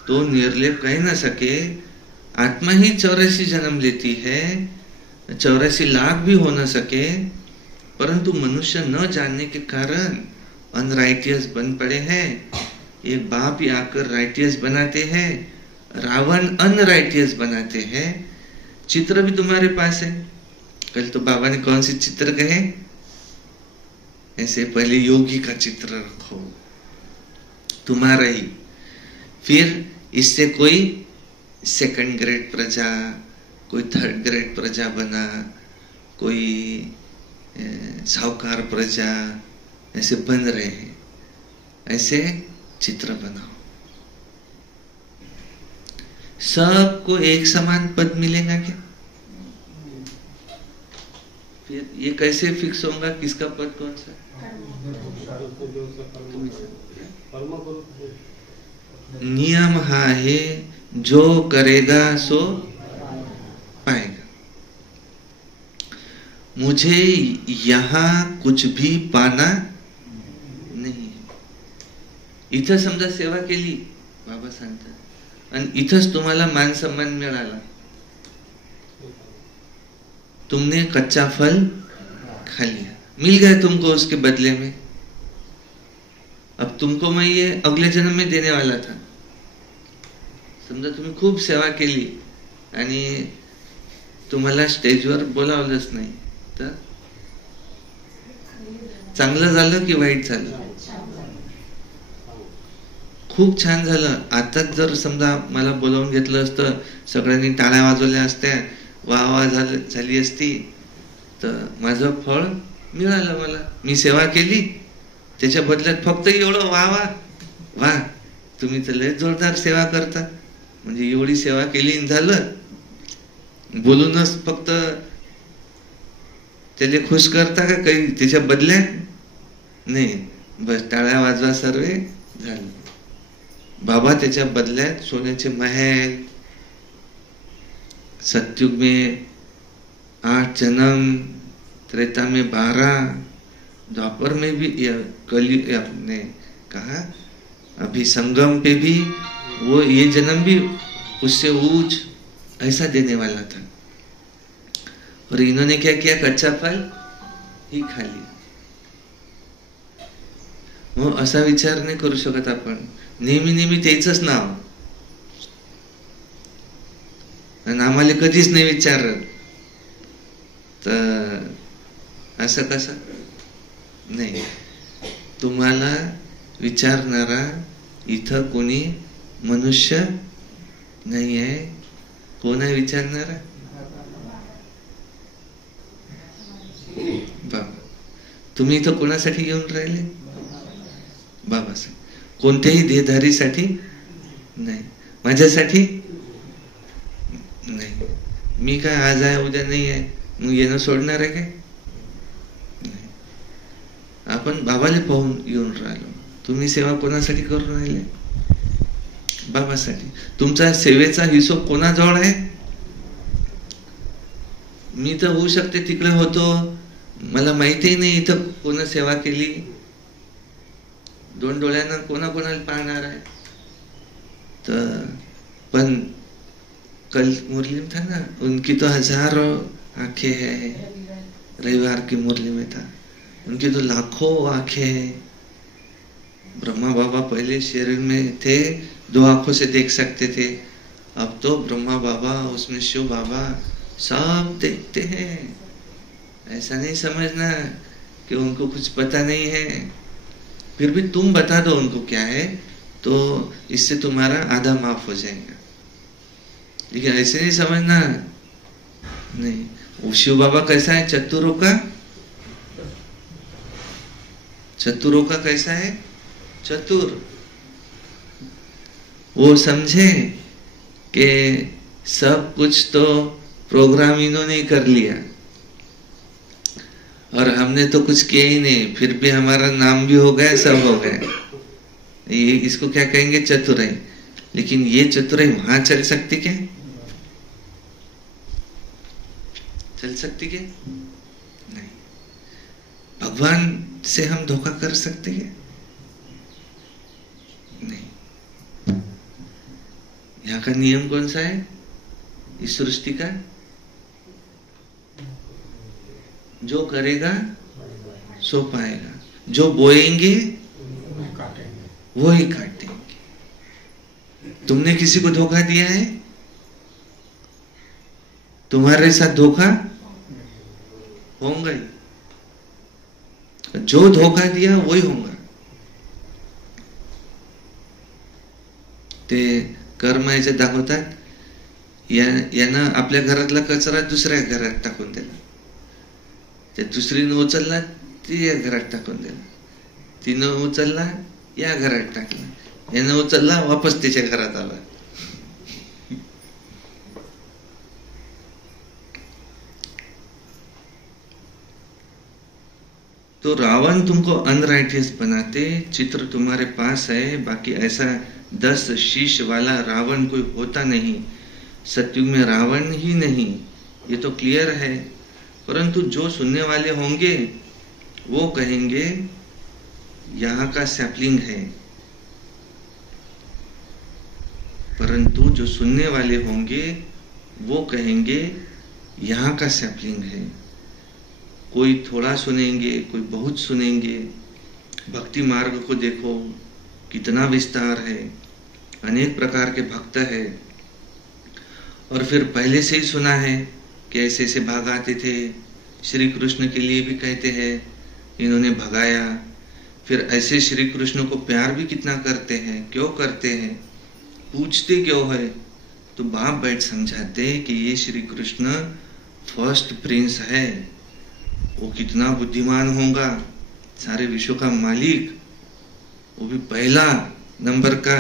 तो निर्लेप कह ना सके। आत्मा ही 84 जन्म लेती है, 84 लाख भी हो ना सके, परंतु मनुष्य न जानने के कारण अनराइटियस बन पड़े हैं। एक बाप ही आकर राइटियस बनाते हैं, रावण अनराइटियस बनाते हैं। चित्र भी तुम्हारे पास है। कल तो बाबा ने कौन सी चित्र कहे, ऐसे पहले योगी का चित्र रखो तुम्हारा ही, फिर इससे कोई सेकंड ग्रेड प्रजा, कोई थर्ड ग्रेड प्रजा बना, कोई साहूकार प्रजा, ऐसे बन रहे हैं। ऐसे चित्र बनाओ, सबको एक समान पद मिलेगा क्या? फिर ये कैसे फिक्स होगा किसका पद कौन सा? नियम हा है, जो करेगा सो पाएगा। मुझे यहां कुछ भी पाना नाही। इथं समजा सेवा केली, बाबा सांगतात, आणि इथंच तुम्हाला मान सम्मान मिळाला, तुमने कच्चा फल खा लिया, मिल गया तुमको उसके बदले में। अब तुमको मैं ये अगले जन्म में देने वाला था। समजा तुम्ही खूप सेवा केली आणि तुम्हाला स्टेजवर बोलावलंच नाही, तर चांगलं झालं की वाईट झालं? खूप छान झालं. आताच जर समजा मला बोलावून घेतलं असतं, सगळ्यांनी टाळ्या वाजवल्या असत्या, वाह वाह झाली असती, तर माझं फळ मिळालं मला. मी सेवा केली, त्याच्या बदल्यात फक्त एवढं वाह वाह वाह, तुम्ही तर लय जोरदार सेवा करता, म्हणजे एवढी सेवा केली झालं, बोलूनच फक्त त्याला खुश करता का काही त्याच्या बदल्यात नाही? बस टाळ्या वाजवा सर्वे झालं. बाबा त्याच्या बदल्यात सोन्याचे महल, सतयुग में 8 जन्म, त्रेता में 12, द्वापर में भी, कलयुग आपने कहा अभी संगम पे भी वो ये जन्म भी उससे ऊंच ऐसा देने वाला था. और इन्होंने क्या किया? कच्चा फल ही खा लिया. मग असा विचार नाही करू शकत आपण. नेहमी नेहमी त्याचंच नाव, आणि आम्हाला कधीच नाही विचारत, तर असं कसं नाही. तुम्हाला विचारणारा इथं कोणी मनुष्य नाही आहे. कोण आहे विचारणारा? बाबा. तुम्ही इथं कोणासाठी येऊन राहिले? बाबासाठी. कोणत्याही देहधारीसाठी नाही, माझ्यासाठी नाही. मी काय आज आहे उद्या नाही आहे, मग येणं सोडणार आहे काय? नाही. आपण बाबाला पाहून येऊन राहिलो. तुम्ही सेवा कोणासाठी करून राहिले? बाबासाठी. तुमचा सेवेचा हिशोब कोणाजवळ आहे? मी तर होऊ शकते तिकडे होतो, मला माहितीही नाही इथं कोणा सेवा केली. 2 डोळ्यानं कोणाकोणाला पाहणार आहे? तर पण कल मुरली में था ना, उनकी तो हजारों आंखें हैं. रविवार की मुरली में था, उनकी तो लाखों आंखें हैं. ब्रह्मा बाबा पहले शरीर में थे, 2 आंखों से देख सकते थे. अब तो ब्रह्मा बाबा, उसमें शिव बाबा सब देखते हैं. ऐसा नहीं समझना कि उनको कुछ पता नहीं है. फिर भी तुम बता दो उनको क्या है, तो इससे तुम्हारा आधा माफ हो जाएगा। लेकिन ऐसे नहीं समझना, नहीं। वो शिव बाबा कैसा है? चतुरों का कैसा है? चतुर। वो समझे कि सब कुछ तो प्रोग्राम इन्होंने ही कर लिया और हमने तो कुछ किया ही नहीं, फिर भी हमारा नाम भी हो गया, सब हो गया। ये इसको क्या कहेंगे? चतुराई। लेकिन ये चतुराई वहां चल सकती क्या? चल सकती क्या? नहीं। भगवान से हम धोखा कर सकते हैं? नहीं। यहाँ का नियम कौन सा है इस सृष्टि का? जो करेगा सो पाएगा, जो बोएंगे वो ही काटेंगे। तुमने किसी को धोखा दिया है? तुम्हारे साथ धोखा होगा ही, जो धोखा दिया वही होगा। ते कर्म याचे दाखवतात, यानं आपल्या घरातला कचरा दुसऱ्या घरात टाकून दिला, त्या दुसरीनं उचलला ती या घरात टाकून दिला, तिनं उचलला या घरात टाकला, यानं उचलला वापस त्याच्या घरात आला। तो रावण तुमको अनराइटियस बनाते, चित्र तुम्हारे पास है, बाकी ऐसा 10 शीश वाला रावण कोई होता नहीं। सतयुग में रावण ही नहीं, ये तो क्लियर है। परंतु जो सुनने वाले होंगे वो कहेंगे यहाँ का सैपलिंग है। परंतु जो सुनने वाले होंगे वो कहेंगे यहाँ का सैपलिंग है। कोई थोड़ा सुनेंगे, कोई बहुत सुनेंगे। भक्ति मार्ग को देखो कितना विस्तार है, अनेक प्रकार के भक्त है। और फिर पहले से ही सुना है कि ऐसे ऐसे भाग आते थे, श्री कृष्ण के लिए भी कहते हैं इन्होंने भगाया। फिर ऐसे श्री कृष्ण को प्यार भी कितना करते हैं, क्यों करते हैं, पूछते क्यों है? तो बाप बैठ समझाते कि ये श्री कृष्ण फर्स्ट प्रिंस है, वो कितना बुद्धिमान होगा, सारे विश्व का मालिक, वो भी पहला नंबर का।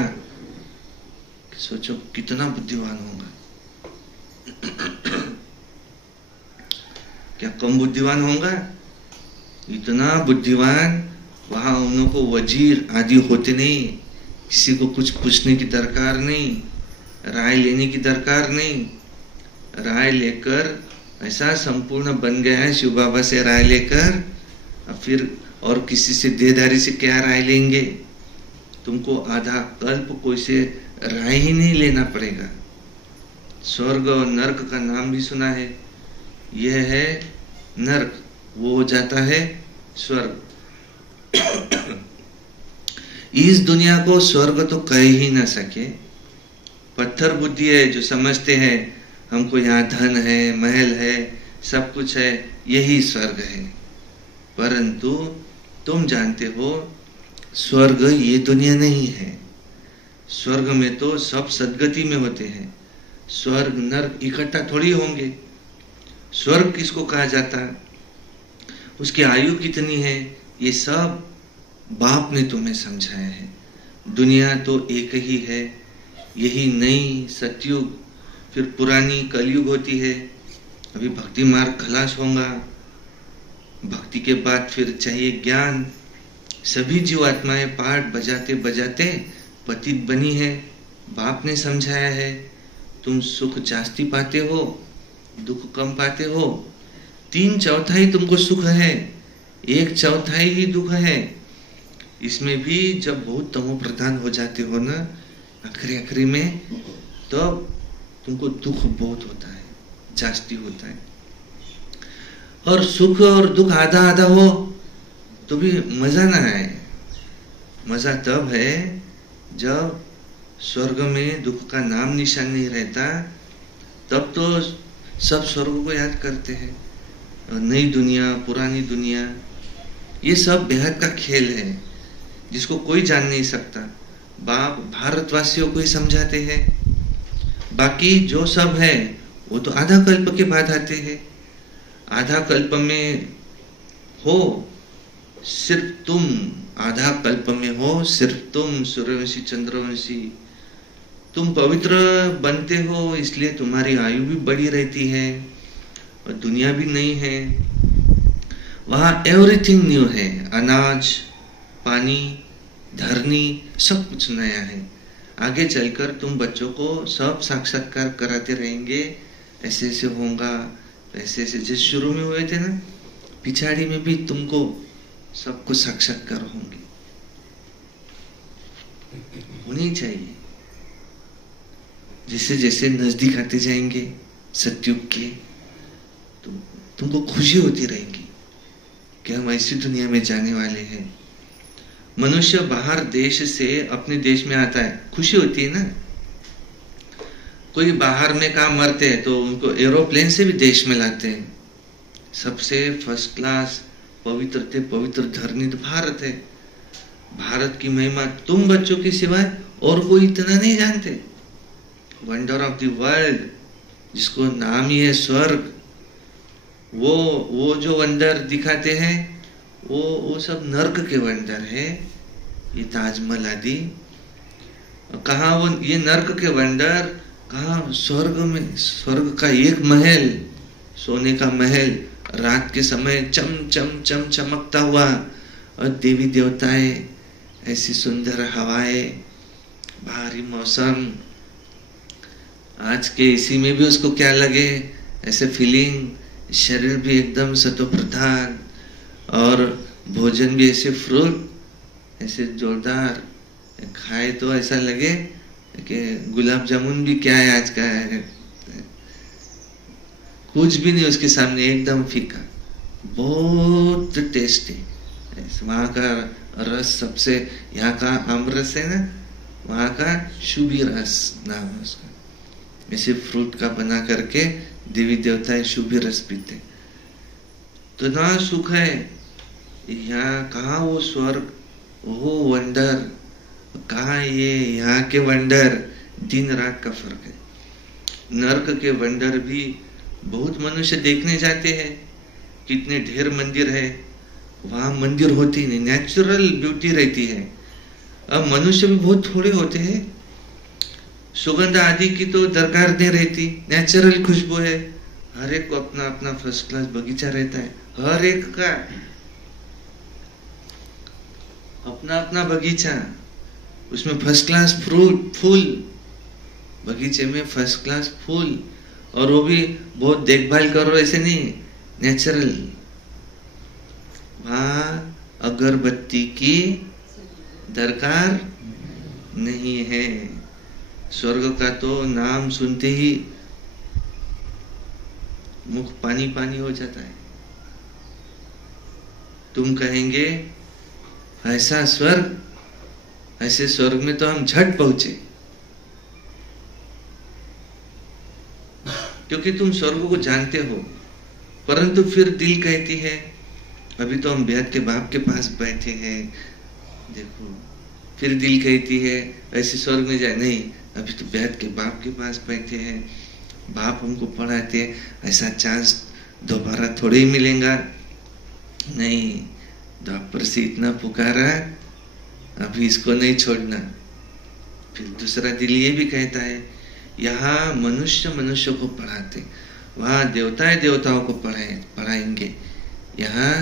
सोचो कितना बुद्धिमान होगा। क्या कम बुद्धिमान होगा? इतना बुद्धिमान। वहां उनको वजीर आदि होते नहीं, किसी को कुछ पूछने की दरकार नहीं, राय लेने की दरकार नहीं। राय लेकर ऐसा संपूर्ण बन गया है शिव बाबा से राय लेकर। अब फिर और किसी से देहधारी से क्या राय लेंगे? तुमको आधा कल्प कोई से राय ही नहीं लेना पड़ेगा। स्वर्ग और नर्क का नाम भी सुना है, यह है नर्क, वो हो जाता है स्वर्ग। इस दुनिया को स्वर्ग तो कह ही ना सके। पत्थर बुद्धि है जो समझते हैं हमको यहाँ धन है, महल है, सब कुछ है, यही स्वर्ग है। परंतु तुम जानते हो स्वर्ग ये दुनिया नहीं है। स्वर्ग में तो सब सदगति में होते हैं। स्वर्ग नर्क इकट्ठा थोड़ी होंगे। स्वर्ग किसको कहा जाता है, उसकी आयु कितनी है, ये सब बाप ने तुम्हें समझाया है। दुनिया तो एक ही है, यही नई सतयुग, फिर पुरानी कलयुग होती है। अभी भक्ति मार्ग खलास होगा, भक्ति के बाद फिर चाहिए ज्ञान। सभी जीवात्माएं पाठ बजाते बजाते पतित बनी है। बाप ने समझाया है तुम सुख जास्ती पाते हो, दुख कम पाते हो। 3/4 तुमको सुख है, 1/4 ही दुख है। इसमें भी जब बहुत तमो प्रधान हो जाते हो ना आखिरी में, तो तुमको दुख बहुत होता है, जास्ती होता है। और सुख और दुख आधा आधा हो तो भी मजा ना आए। मजा तब है जब स्वर्ग में दुख का नाम निशान नहीं रहता, तब तो सब स्वर्ग को याद करते हैं। नई दुनिया, पुरानी दुनिया, ये सब बेहद का खेल है। जिसको कोई जान नहीं सकता। बाप भारतवासियों को ही समझाते हैं, बाकी जो सब है वो तो आधा कल्प के बाद आते हैं। आधा कल्प में हो सिर्फ तुम, आधा कल्प में हो सिर्फ तुम सूर्यवंशी चंद्रवंशी, तुम पवित्र बनते हो, इसलिए तुम्हारी आयु भी बड़ी रहती है और दुनिया भी नई है। वहां एवरीथिंग न्यू है, अनाज, पानी, धरनी, सब कुछ नया है। आगे चलकर तुम बच्चों को सब साक्षात्कार कराते रहेंगे, ऐसे ऐसे होगा, ऐसे ऐसे जैसे शुरू में हुए थे ना, पिछाड़ी में भी तुमको सबको साक्षात्कार होंगे, होनी चाहिए। जैसे जैसे नजदीक आते जाएंगे सत्युग के, तो तुमको खुशी होती रहेगी कि हम ऐसी दुनिया में जाने वाले हैं। मनुष्य बाहर देश से अपने देश में आता है, खुशी होती है ना। कोई बाहर में काम मरते हैं तो उनको एरोप्लेन से भी देश में लाते हैं। सबसे फर्स्ट क्लास पवित्र थे, पवित्र धरनी तो भारत है। भारत की महिमा तुम बच्चों के सिवाय और कोई इतना नहीं जानते। वंडर ऑफ द वर्ल्ड, जिसको नाम ही है स्वर्ग, वो जो वंडर दिखाते हैं वो सब नर्क के वंडर है। ये ताजमहल आदि कहाँ, वो ये नर्क के वंडर कहाँ, स्वर्ग में। स्वर्ग का एक महल, सोने का महल, रात के समय चम चम चम चमकता हुआ, और देवी देवताएं, ऐसी सुंदर हवाएं, भारी मौसम। आज के इसी में भी उसको क्या लगे, ऐसे फीलिंग, शरीर भी एकदम सतो प्रधान, और भोजन भी ऐसे फ्रूट ऐसे जोरदार खाए तो ऐसा लगे कि गुलाब जामुन भी क्या है आज का है, कुछ भी नहीं उसके सामने, एकदम फीका, बहुत टेस्टी। वहां का रस सबसे, यहाँ का आम रस है ना, वहां का शुभी रस नाम है उसका। ऐसे फ्रूट का बना करके देवी देवताएं शुभी रस पीते, तो ना सुख है। यहाँ कहाँ वो स्वर्ग, वो वंडर, कहाँ ये यहाँ के वंडर, दिन रात का फर्क है। नर्क के वंडर भी बहुत मनुष्य देखने जाते हैं, कितने ढेर मंदिर है, वहां मंदिर होती नहीं, नेचुरल ब्यूटी रहती है। अब मनुष्य भी बहुत थोड़े होते हैं, सुगंध आदि की तो दरकार नहीं रहती, नेचुरल खुशबू है। हर एक को अपना अपना फर्स्ट क्लास बगीचा रहता है, हर एक का अपना अपना बगीचा, उसमें फर्स्ट क्लास फ्रूट, फूल, बगीचे में फर्स्ट क्लास फूल, और वो भी बहुत देखभाल करो ऐसे नहीं, नेचुरल। वहां अगरबत्ती की दरकार नहीं है। स्वर्ग का तो नाम सुनते ही मुख पानी पानी हो जाता है। तुम कहेंगे ऐसा स्वर्ग, ऐसे स्वर्ग में तो हम झट पहुंचे, क्योंकि तुम स्वर्ग को जानते हो। परंतु फिर दिल कहती है, अभी तो हम बेहद के बाप के पास बैठे हैं, देखो। फिर दिल कहती है ऐसे स्वर्ग में जाए, नहीं, अभी तो बेहद के बाप के पास बैठे हैं, बाप हमको पढ़ाते हैं, ऐसा चांस दोबारा थोड़े ही मिलेगा। नहीं, द्वापर से इतना पुकारा, अभी इसको नहीं छोड़ना। फिर दूसरा दिल ये भी कहता है, यहाँ मनुष्य मनुष्य को पढ़ाते, वहां देवताएं देवताओं को पढ़ाएंगे, यहाँ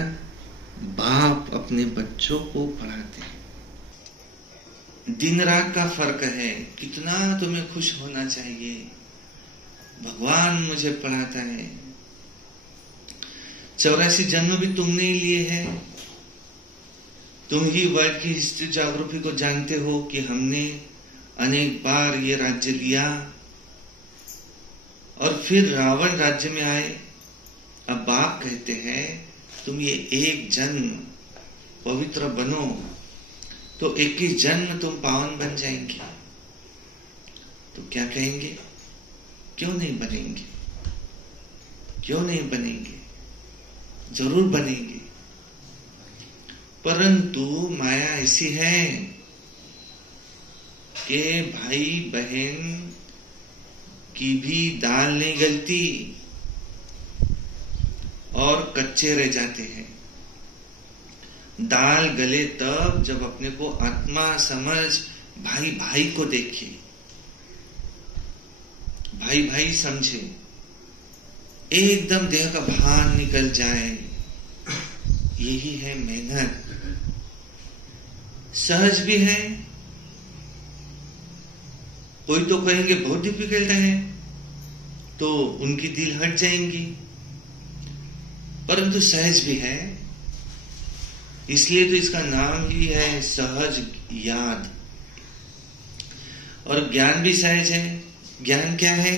बाप अपने बच्चों को पढ़ाते हैं। दिन रात का फर्क है, कितना तुम्हें खुश होना चाहिए, भगवान मुझे पढ़ाता है। 84 जन्म भी तुमने ही लिए हैं, तुम ही वर्ल्ड की हिस्ट्री ज्योग्राफी को जानते हो कि हमने अनेक बार ये राज्य लिया और फिर रावण राज्य में आए। अब बाप कहते हैं तुम ये एक जन्म पवित्र बनो, तो एक ही जन्म तुम पावन बन जाएंगे। तो क्या कहेंगे, क्यों नहीं बनेंगे, क्यों नहीं बनेंगे, जरूर बनेंगे। परंतु माया ऐसी है कि भाई बहन की भी दाल नहीं गलती और कच्चे रह जाते हैं। दाल गले तब जब अपने को आत्मा समझ भाई भाई को देखे, भाई भाई समझे, एकदम देह का भान निकल जाए। यही है मेहनत। सहज भी है, कोई तो कहेंगे बहुत डिफिकल्ट है, तो उनकी दिल हट जाएंगी, परंतु सहज भी है। इसलिए तो इसका नाम ही है सहज याद। और ज्ञान भी सहज है। ज्ञान क्या है?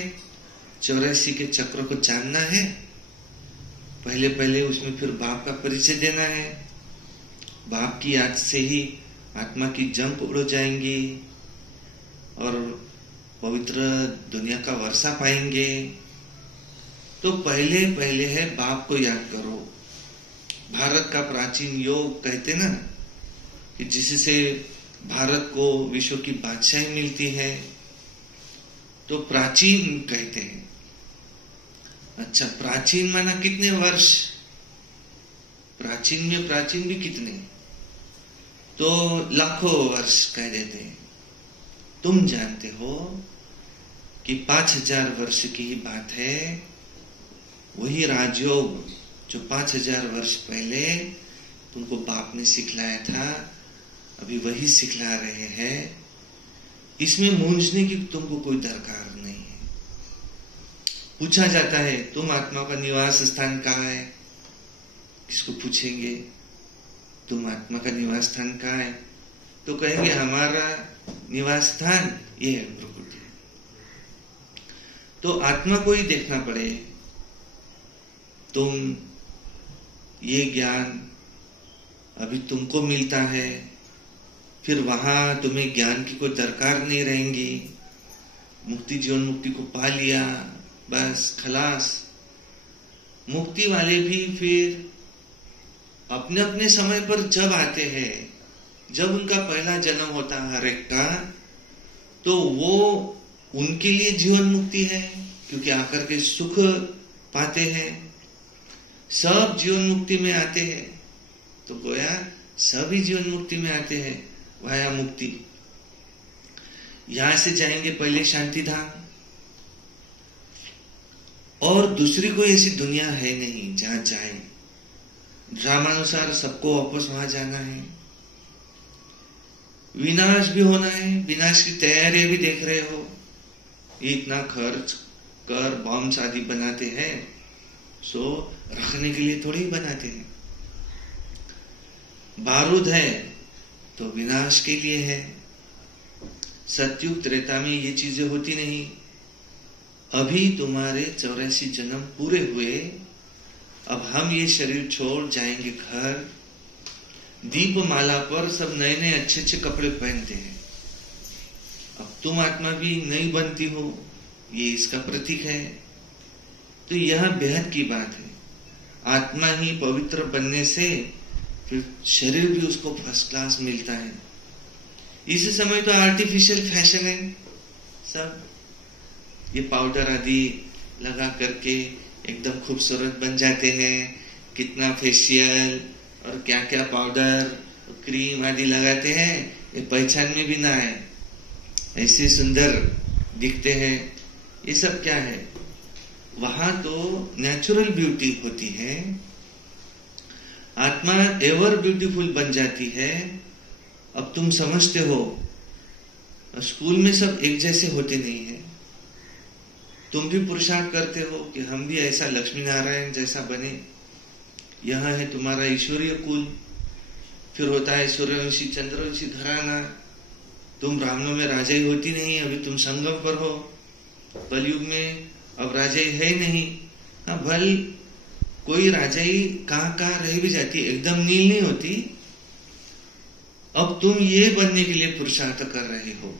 84 के चक्र को जानना है। पहले पहले उसमें फिर बाप का परिचय देना है। बाप की याद से ही आत्मा की जंग उड़ जाएंगी और पवित्र दुनिया का वर्षा पाएंगे। तो पहले पहले है बाप को याद करो। भारत का प्राचीन योग कहते ना कि जिससे भारत को विश्व की बादशाही मिलती है, तो प्राचीन कहते हैं। अच्छा, प्राचीन माना कितने वर्ष? प्राचीन में प्राचीन भी कितने? तो लाखों वर्ष कह देते हैं। तुम जानते हो कि 5000 वर्ष की ही बात है। वही राजयोग जो 5000 वर्ष पहले तुमको बाप ने सिखलाया था, अभी वही सिखला रहे हैं। इसमें मूंझने की तुमको कोई दरकार नहीं है। पूछा जाता है तुम आत्मा का निवास स्थान कहाँ है? किसको पूछेंगे तुम आत्मा का निवास स्थान कहाँ है? तो कहेंगे हमारा निवास स्थान ये है प्रकृति। तो आत्मा को ही देखना पड़े। तुम ये ज्ञान अभी तुमको मिलता है, फिर वहां तुम्हें ज्ञान की कोई दरकार नहीं रहेंगी। मुक्ति जीवन मुक्ति को पा लिया, बस खलास। मुक्ति वाले भी फिर अपने अपने समय पर जब आते हैं, जब उनका पहला जन्म होता है हर एक का, तो वो उनके लिए जीवन मुक्ति है, क्योंकि आकर के सुख पाते हैं। सब जीवन मुक्ति में आते हैं, तो गोया सभी जीवन मुक्ति में आते हैं। वाया मुक्ति। यहां से जाएंगे पहले शांति धाम, और दूसरी कोई ऐसी दुनिया है नहीं जहां जाए। ड्रामानुसार सबको वापस वहां जाना है। विनाश भी होना है, विनाश की तैयारी भी देख रहे हो। इतना खर्च कर बॉम्ब आदि बनाते हैं, सो रखने के लिए थोड़ी ही बनाते हैं। बारूद है तो विनाश के लिए है। सतयुग त्रेता में ये चीजें होती नहीं। अभी तुम्हारे 84 जन्म पूरे हुए, अब हम ये शरीर छोड़ जाएंगे घर। दीपमाला पर सब नए नए अच्छे अच्छे कपड़े पहनते हैं। अब तुम आत्मा भी नई बनती हो, ये इसका प्रतीक है। तो यह बेहद की बात है। आत्मा ही पवित्र बनने से फिर शरीर भी उसको फर्स्ट क्लास मिलता है। इस समय तो आर्टिफिशियल फैशन है सब। ये पाउडर आदि लगा करके एकदम खूबसूरत बन जाते हैं। कितना फेशियल और क्या क्या पाउडर क्रीम आदि लगाते हैं, ये पहचान में भी ना आए, ऐसे सुंदर दिखते हैं। ये सब क्या है? वहां तो नेचुरल ब्यूटी होती है। आत्मा एवर ब्यूटीफुल बन जाती है। अब तुम समझते हो, स्कूल में सब एक जैसे होते नहीं है। तुम भी पुरुषार्थ करते हो कि हम भी ऐसा लक्ष्मी नारायण जैसा बने। यह है तुम्हारा ईश्वरीय कुल। फिर होता है सूर्यवंशी चंद्रवंशी घराना। तुम ब्राह्मणों में राजाई होती नहीं, अभी तुम संगम पर हो। कलयुग में अब राजाई है नहीं। हाँ, भल कोई राजाई कहाँ रह भी जाती, एकदम नील नहीं होती। अब तुम ये बनने के लिए पुरुषार्थ कर रहे हो।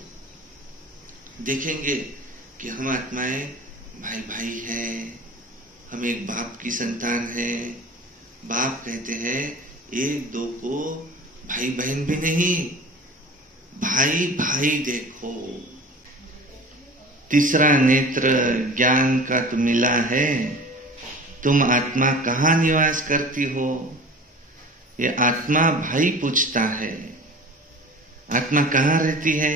देखेंगे कि हम आत्माएं भाई भाई हैं, हम एक बाप की संतान है। बाप कहते हैं एक दो को भाई बहन भी नहीं, भाई भाई देखो। तीसरा नेत्र ज्ञान का तो मिला है, तुम आत्मा कहाँ निवास करती हो? ये आत्मा भाई पूछता है, आत्मा कहाँ रहती है?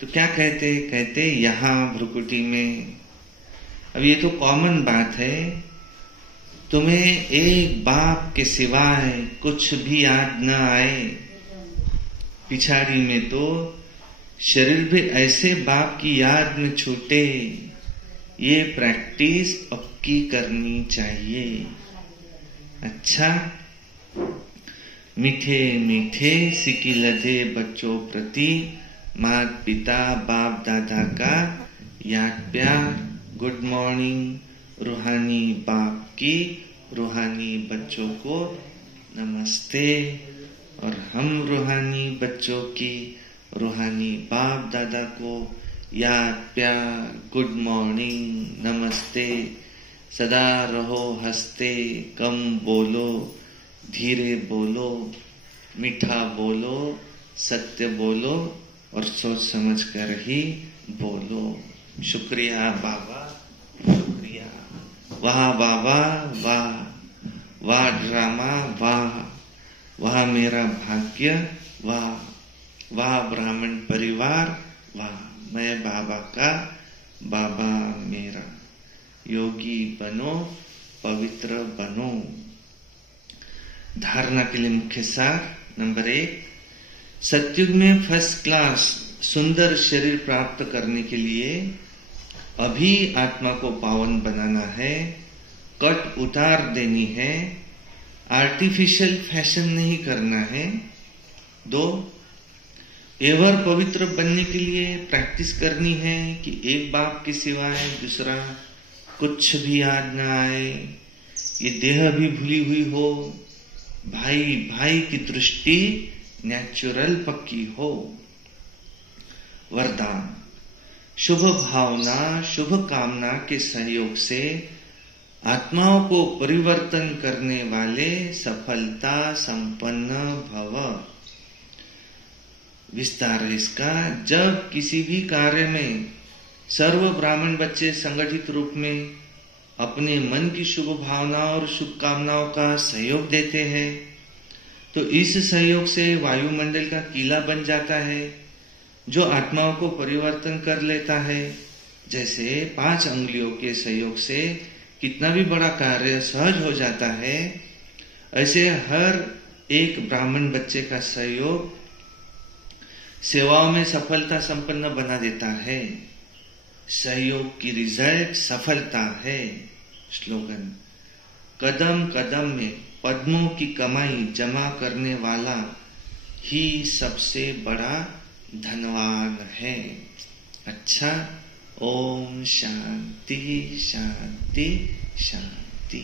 तो क्या कहते यहां भ्रुकुटी में। अब ये तो कॉमन बात है, तुम्हें एक बाप के सिवाय कुछ भी याद न आए। पिछाड़ी में तो शरीर भी ऐसे बाप की याद में छूटे, ये प्रैक्टिस पक्की करनी चाहिए। अच्छा, मीठे मीठे सिकी लदे बच्चों प्रति माता पिता बाप दादा का याद प्यार। Good morning. रूहानी बाप की रूहानी बच्चों को नमस्ते, और हम रूहानी बच्चों की रूहानी बाप दादा को याद प्यार, गुड मॉर्निंग, नमस्ते। सदा रहो हंसते, कम बोलो, धीरे बोलो, मीठा बोलो, सत्य बोलो और सोच समझ कर ही बोलो। शुक्रिया बाबा, शुक्रिया। वाह बाबा वाह, वाह ड्रामा वाह, वाह मेरा भाग्य वाह, वाह ब्राह्मण परिवार वाह, मैं बाबा का, बाबा मेरा। योगी बनो, पवित्र बनो। धारणा के लिए मुख्य सार नंबर 1, सतयुग में फर्स्ट क्लास सुंदर शरीर प्राप्त करने के लिए अभी आत्मा को पावन बनाना है, कट उतार देनी है, आर्टिफिशियल फैशन नहीं करना है। 2, एवर पवित्र बनने के लिए प्रैक्टिस करनी है कि एक बाप के सिवाय दूसरा कुछ भी याद न आए, ये देह भी भूली हुई हो, भाई भाई की दृष्टि नेचुरल पक्की हो। वरदान, शुभ भावना शुभ कामना के सहयोग से आत्माओं को परिवर्तन करने वाले सफलता संपन्न भव। विस्तार इसका, जब किसी भी कार्य में सर्व ब्राह्मण बच्चे संगठित रूप में अपने मन की शुभ भावना और शुभकामनाओं का सहयोग देते हैं, तो इस सहयोग से वायुमंडल का किला बन जाता है जो आत्माओं को परिवर्तन कर लेता है। जैसे 5 अंगुलियों के सहयोग से कितना भी बड़ा कार्य सहज हो जाता है, ऐसे हर एक ब्राह्मण बच्चे का सहयोग सेवाओं में सफलता संपन्न बना देता है। सहयोग की रिजल्ट सफलता है। स्लोगन, कदम कदम में पद्मों की कमाई जमा करने वाला ही सबसे बड़ा धनवान है। अच्छा, ओम शांति शांति शांति।